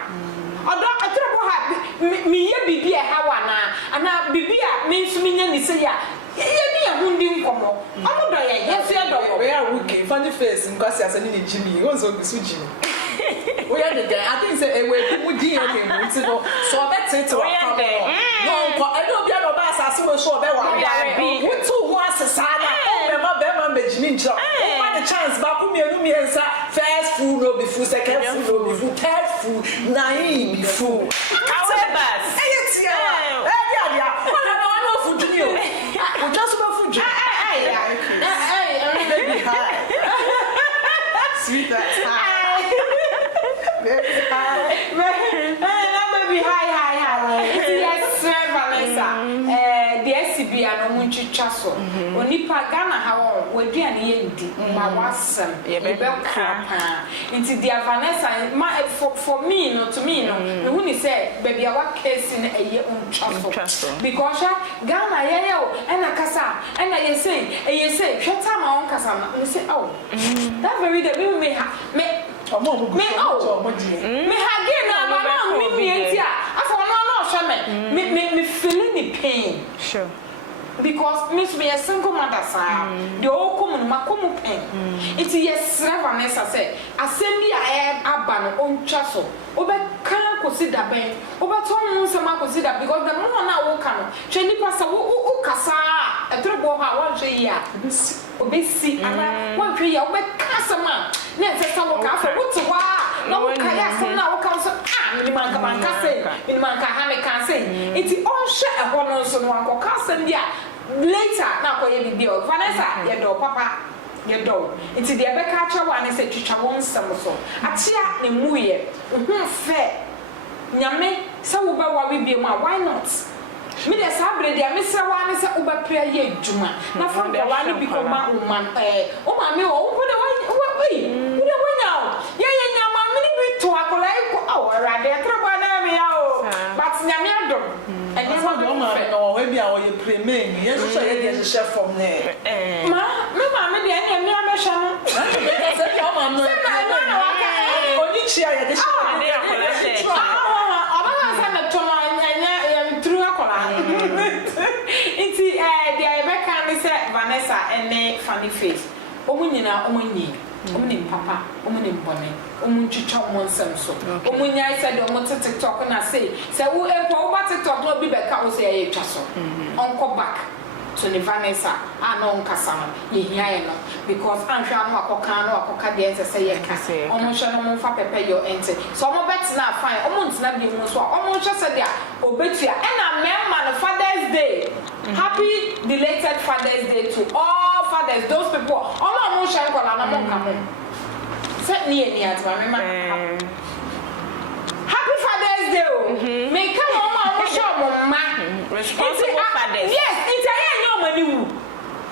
odo atrebo ha me ye bibi e ha wana ana bibi a me nsumi nya ni say ya ye ni ya hundi nkomo omo do ye yesu ya do we are okay funny face nkwasi asani ni jimi wonzo bisu jimi we are the guy I think say we mu di ya ke mu ti no so better to no ko I don't be no ba asase we so be wa we too who asesa na be ma be jimi ncho what the chance ba ku mienu miensa first food no be food second food no be food third food nine be food However, we just about food. Baby high. Sweet that high. Baby high. Baby high. Yes, Vanessa. The SCB and Munchicha so. Onipa Ghana how we do an endi. My wasam. Into the Vanessa for me no to me no. The one say baby I work case in a year on chasso. Because Ghana yeo and a casa and I say shut up my own casa. You say oh that very day we may have me again me me feeling the pain. Sure. Because Miss be a single mother sir. The all come pain. It's yes Vanessa say assembly I aban on chasso. Obe can consider ben. Obe tom sama consider because the moment na wo kan. Cheni pasa wo kasa. E trobo ha one year. Obesi ana one year obe kasama. Na se sa wo ka fa wo to wa. Na wo ka ya sa na wo ka so miniman ka ban ka say. Miniman ka ha me ka say. It's on share e ho no so no anko ka say dia. Later na ko ye bibi o Vanessa ye do papa ye do nti de be ka cha wa ne se twitwa won sam so atia ne muye fe nyame se wo ba wa bibi mu why not me de sabre de me se wa ne se wo ba pra ye djuma na from the one bi ko ma o man o ma me o wo de wo de wanya ye nyama me ni bi to akola ko o rade traba na me ya o but nyame adom and this one no man no we be our premier yes so ye dey chef from there me dey any me amesha no say your man no oni chia ye dey chef oba say me to man anya true akola inti dey be kan me say Vanessa and funny face omunyina omunyi omunim papa omunim bone omunchicha omonsem so omunya said omo TikTok na say wo epo ba TikTok no bi be ka wo say ye twa so onko back to the Vanessa no nkasa no ye hia no because anhwa no akoka de say ye ka omo hwe no mo fa pepe yo ente so omo bet na fine omo ntina bi mu so omo hwe say dia obetua e na memma no Father's Day. Happy belated Father's Day to all fathers, those people. All of them shall call and I'm coming. Set me at my Happy Father's Day. Make come on, Mama, show Mama. Responsible fathers. Yes, it's a young money.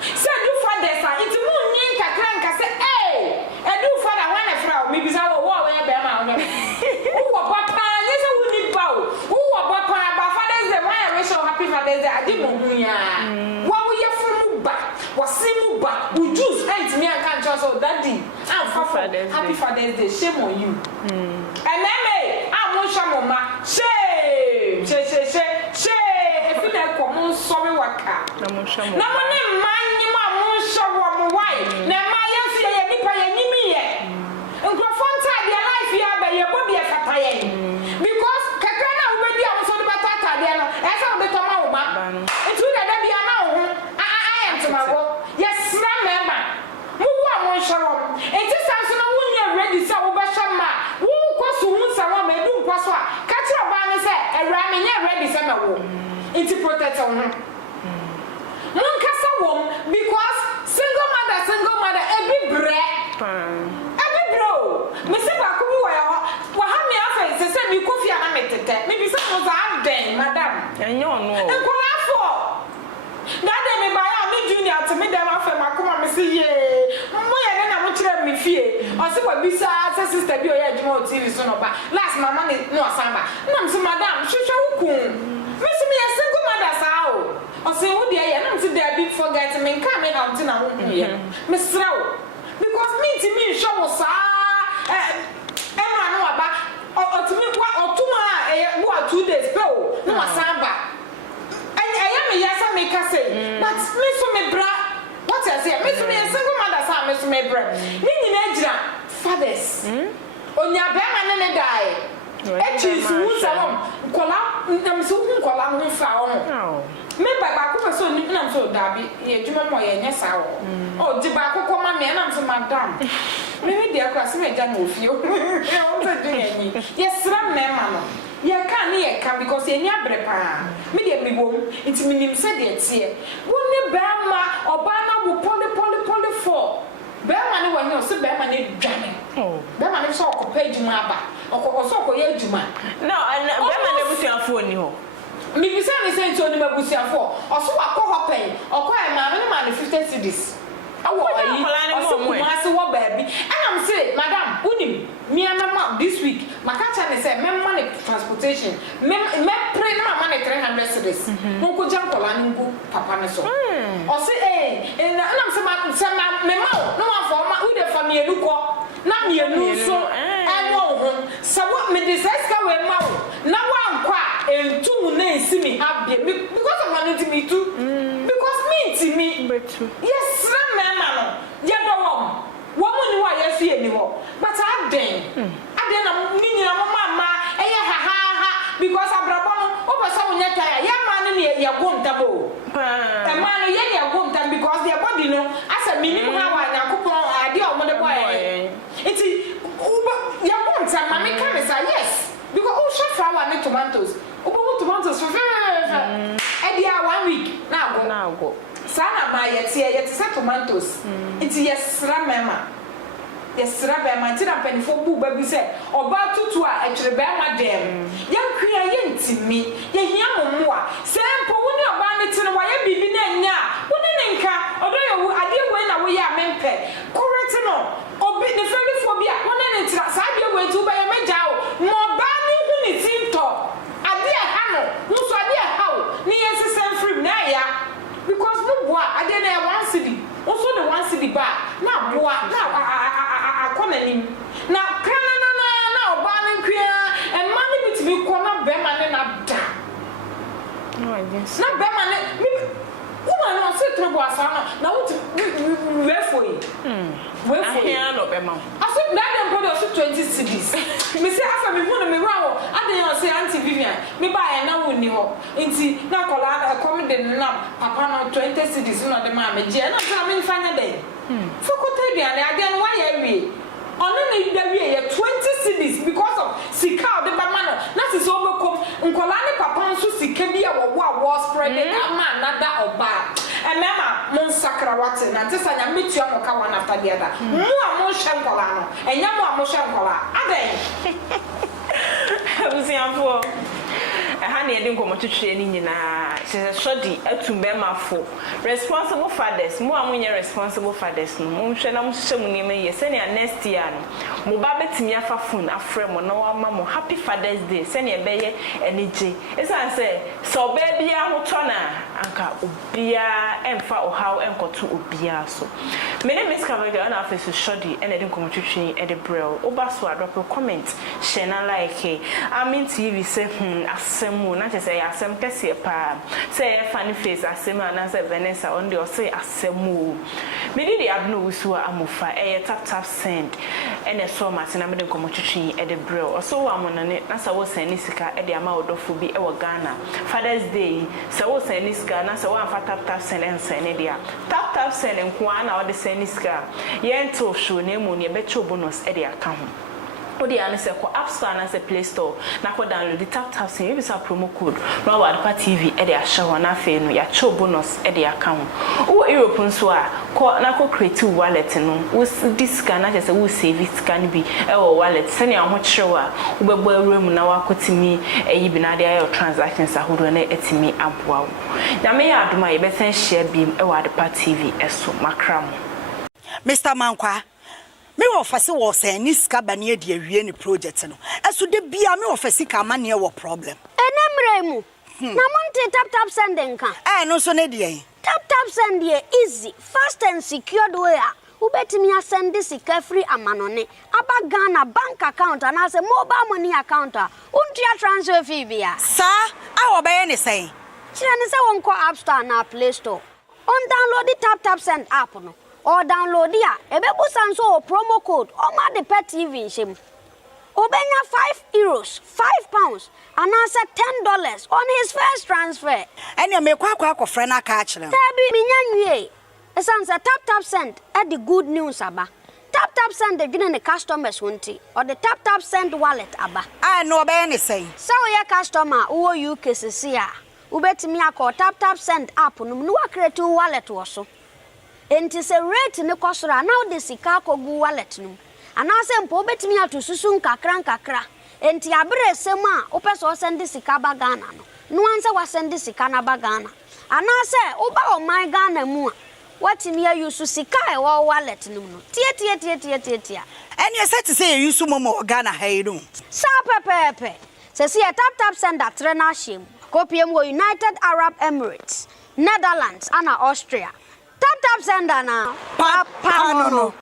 Say, do fathers, it's a moon yank a crank. I say, hey, I do father when I frown. Maybe I will walk where I'm out. Who are Papa? Yes, I will need bow. Who are Papa? Father's Day, why I wish so happy Father's Day. I didn't know. What will you from back? Was see back? We juice and me and can't just so daddy. I'm happy Father's Day. Shame on you. And then I'm not sure, Mama. Shame. If you like, come on, sorry, what car? No one in mind, you won't show what why. Now, my yes, you nipa ye me yet. And Grafonta, their life here by your body at Papayan. Because Kakana already on so the batata, then as I'll be Tomama. It's good that be now. I am to my work. Yes, remember. Who won't show up? It is something I wouldn't ready, so Bashama. Who was who someone may do, Paswa. Catch your banner, say, and ramming ready, some. protect on him. Monkasa wom because single mother every bro. Me say ba ko bi wa ha me afa say me kofi ana metete. Me bi say no za den madam. Enyo no. Enkola fo. That day me buy me junior to me dem afa makoma me say ye. Mo ye na mo kire me fie. O se wa bi sa sister bi o ye adwuma o TV so no ba. Last mama no asamba. Na me say madam hwehwe wukun. Me say me a single mother sa o. O say wo dey ye na me say there be forget me nka me out na wo ye. Me srawo. Because me show was no aba o to me kwa otuma wo 2 days pe no asamba and me yasa me ka say but me so me bra what I say me so me single mother sa me so me bra ni nyina gira fathers onya be ma ne dai e chi su salom kola ndam so hu kola no fa ono me ba ko person ni nam so dabi ye djuma mo ye nya sa wo o di ba ko ma me nam so madam me dey akra se me ja no ofie o so di ni yes ram me ma no ye kan ni ye kan because ye nya bre pa me dey mi bom it minim se dey tie wo ni ba ma oba na wo poli for be ma ni wo nya so be ma ni dwane be ma ni so ko pa djuma aba o so ko ye djuma no be ma na busuafo ni ho me bisa me say to ni mabusiafo oso akọ hopen okọ e ma me ma 50 cedis awo ayi oso kuma se wo baabi am say madam unim me amama this week makacha ne say me money transportation me pray na ma 300 cedis mo ko jam kola ngu papa ne so o say na am say ma me ma no wa for ma u de family eluko na me enu so enwo ho sabo me de seska we ma na wa nkwa entum na ensimi abie because of one me too because me ntimi yes na mema no ye do wo mu ni wa ye fie ni ho but aden na ni nyina mama eye ha because abrabo no o be so nya tire ye ma ni ye gomtabo e ma no ye ye gomtam because their body no asa minim ha wa yakopon ade o mo de boy enti ye gomtam ma me kan say yes because o shop flower and tomatoes obo tomatoes for e dia 1 week na go sana ma ye tie tomatoes enti yesra mema nti na penifo bu ba bi se oba tutu a etwere ba ma dem ye kwia ye ntimi ye hia momo a se mpo woni oba ne tene wa ye bibi na nya woni ne nka odo ye wu ade we na wo ye amempe correct no obi ne friendly phobia woni ne tira sa ade we tu ba ye meja o mo ba ni hu ni tinto ade a ha no nso ade a ha o ni ye sesen free na ya because no boa ade na 1 cedi also the 1 cedi ba na boa na akonanim na kana na oba ne kwia e ma ne bitimi ko na be ma ne na da no yes na be ma ne woman no se trouble asana na what we for you we for you no be ma aso na dem go do 20 cedis me say afa me hu no me rawo ade yo say auntie Vivian me ba e na woni ho nti na kola come de na papa no 20 cedis no de ma me je na tell me fanya dey fokote dia na ade no wa ye wi ono ne da wi ye 20 cedis because of sika de ba ma no na se so obekom nkola ne papa nso sika bi a wo a spread that man na da oba emema mon sakrawate na tesa nya metua mo ka one after the other mu a mo hwe nkola no enya mo a mo hwe nkola aden busuafo ha na yedi nkomo twetwe ni nyina se sodi atumbe mafo responsible fathers mu amunye responsible fathers no mu hwe na mu hye mu nime ye se ne next year no mu ba betimi afa phone afre mo na wa ma mo happy fathers day se ne ebeye enije esan se so ba bia hoto na anka obia emfa ohaw enkoto obia so me ne miss Kavaga na afa so sodi ene de nkomo twetwe e de brel oba so drop comment share na like amin TV se asemu na che say asem kese pa say funny face asem na say Vanessa on the say asemu me di de abno wusu amofa tap send ene so mate na me de komotwetwe e de brel oso wa mo ne na sa wo send sika e de ama odofo bi e wo Ghana Father's Day sa wo send sika na sa wo amfa tap send en send dia tap send nko na wo de send sika ye nto show na emu ne be cho bonus e de aka ho Odi ane se ko App Store na se Play Store na ko download the tap send you bisa promo code na Wadepa TV e de ahye ho na fe no ya cho bonus e de aka ho wo Europe nso a ko na ko create wallet no wo diska na se wo save scan bi e wo wallet se ne ho kyerewa wo bebo awurem na wakotimi eyi bi na de ayo transactions ahodo na etimi aboa wo ya me ya adoma ye besen share bi e Wadepa TV eso makram Mr. Mankwa me office wo say ni sika bane de awie ni project no eso de bia me office ka mane wo problem enemremu na monte tap sending kan no so ne de tap send dey easy fast and secured way ubetimi send sika free amanone aba Ghana bank account and as a mobile money account untia transfer fee bia sa awo be ne say kire ne se won ko App Store na Play Store on download the tap send app no or download ya ebebu sanso promo code o ma de pet TV nshim obenya €5 £5 and answer $10 on his first transfer ene me kwa akofre na ka akire tabi minyanwie esanse tap send e the good news aba tap send the gine ne customers wonti or the tap send wallet aba no be ne say so we customer wo UK sisi a ubetimi akọ tap send app no no wa create wallet wo so enti se rate ne kosora now the sika kogu wallet no anase mpo betimi atosusu nkakra enti abere sem a opeso send sika ba Ghana no anse wa send sika na ba Ghana anase oba o my Ghana mu a watimi ayusu sika e wo wallet no tie eni set say yusu momo Ghana hayiru sa pepepe se si tap send atre na him kopiem wo United Arab Emirates Netherlands and Austria tap send na papa no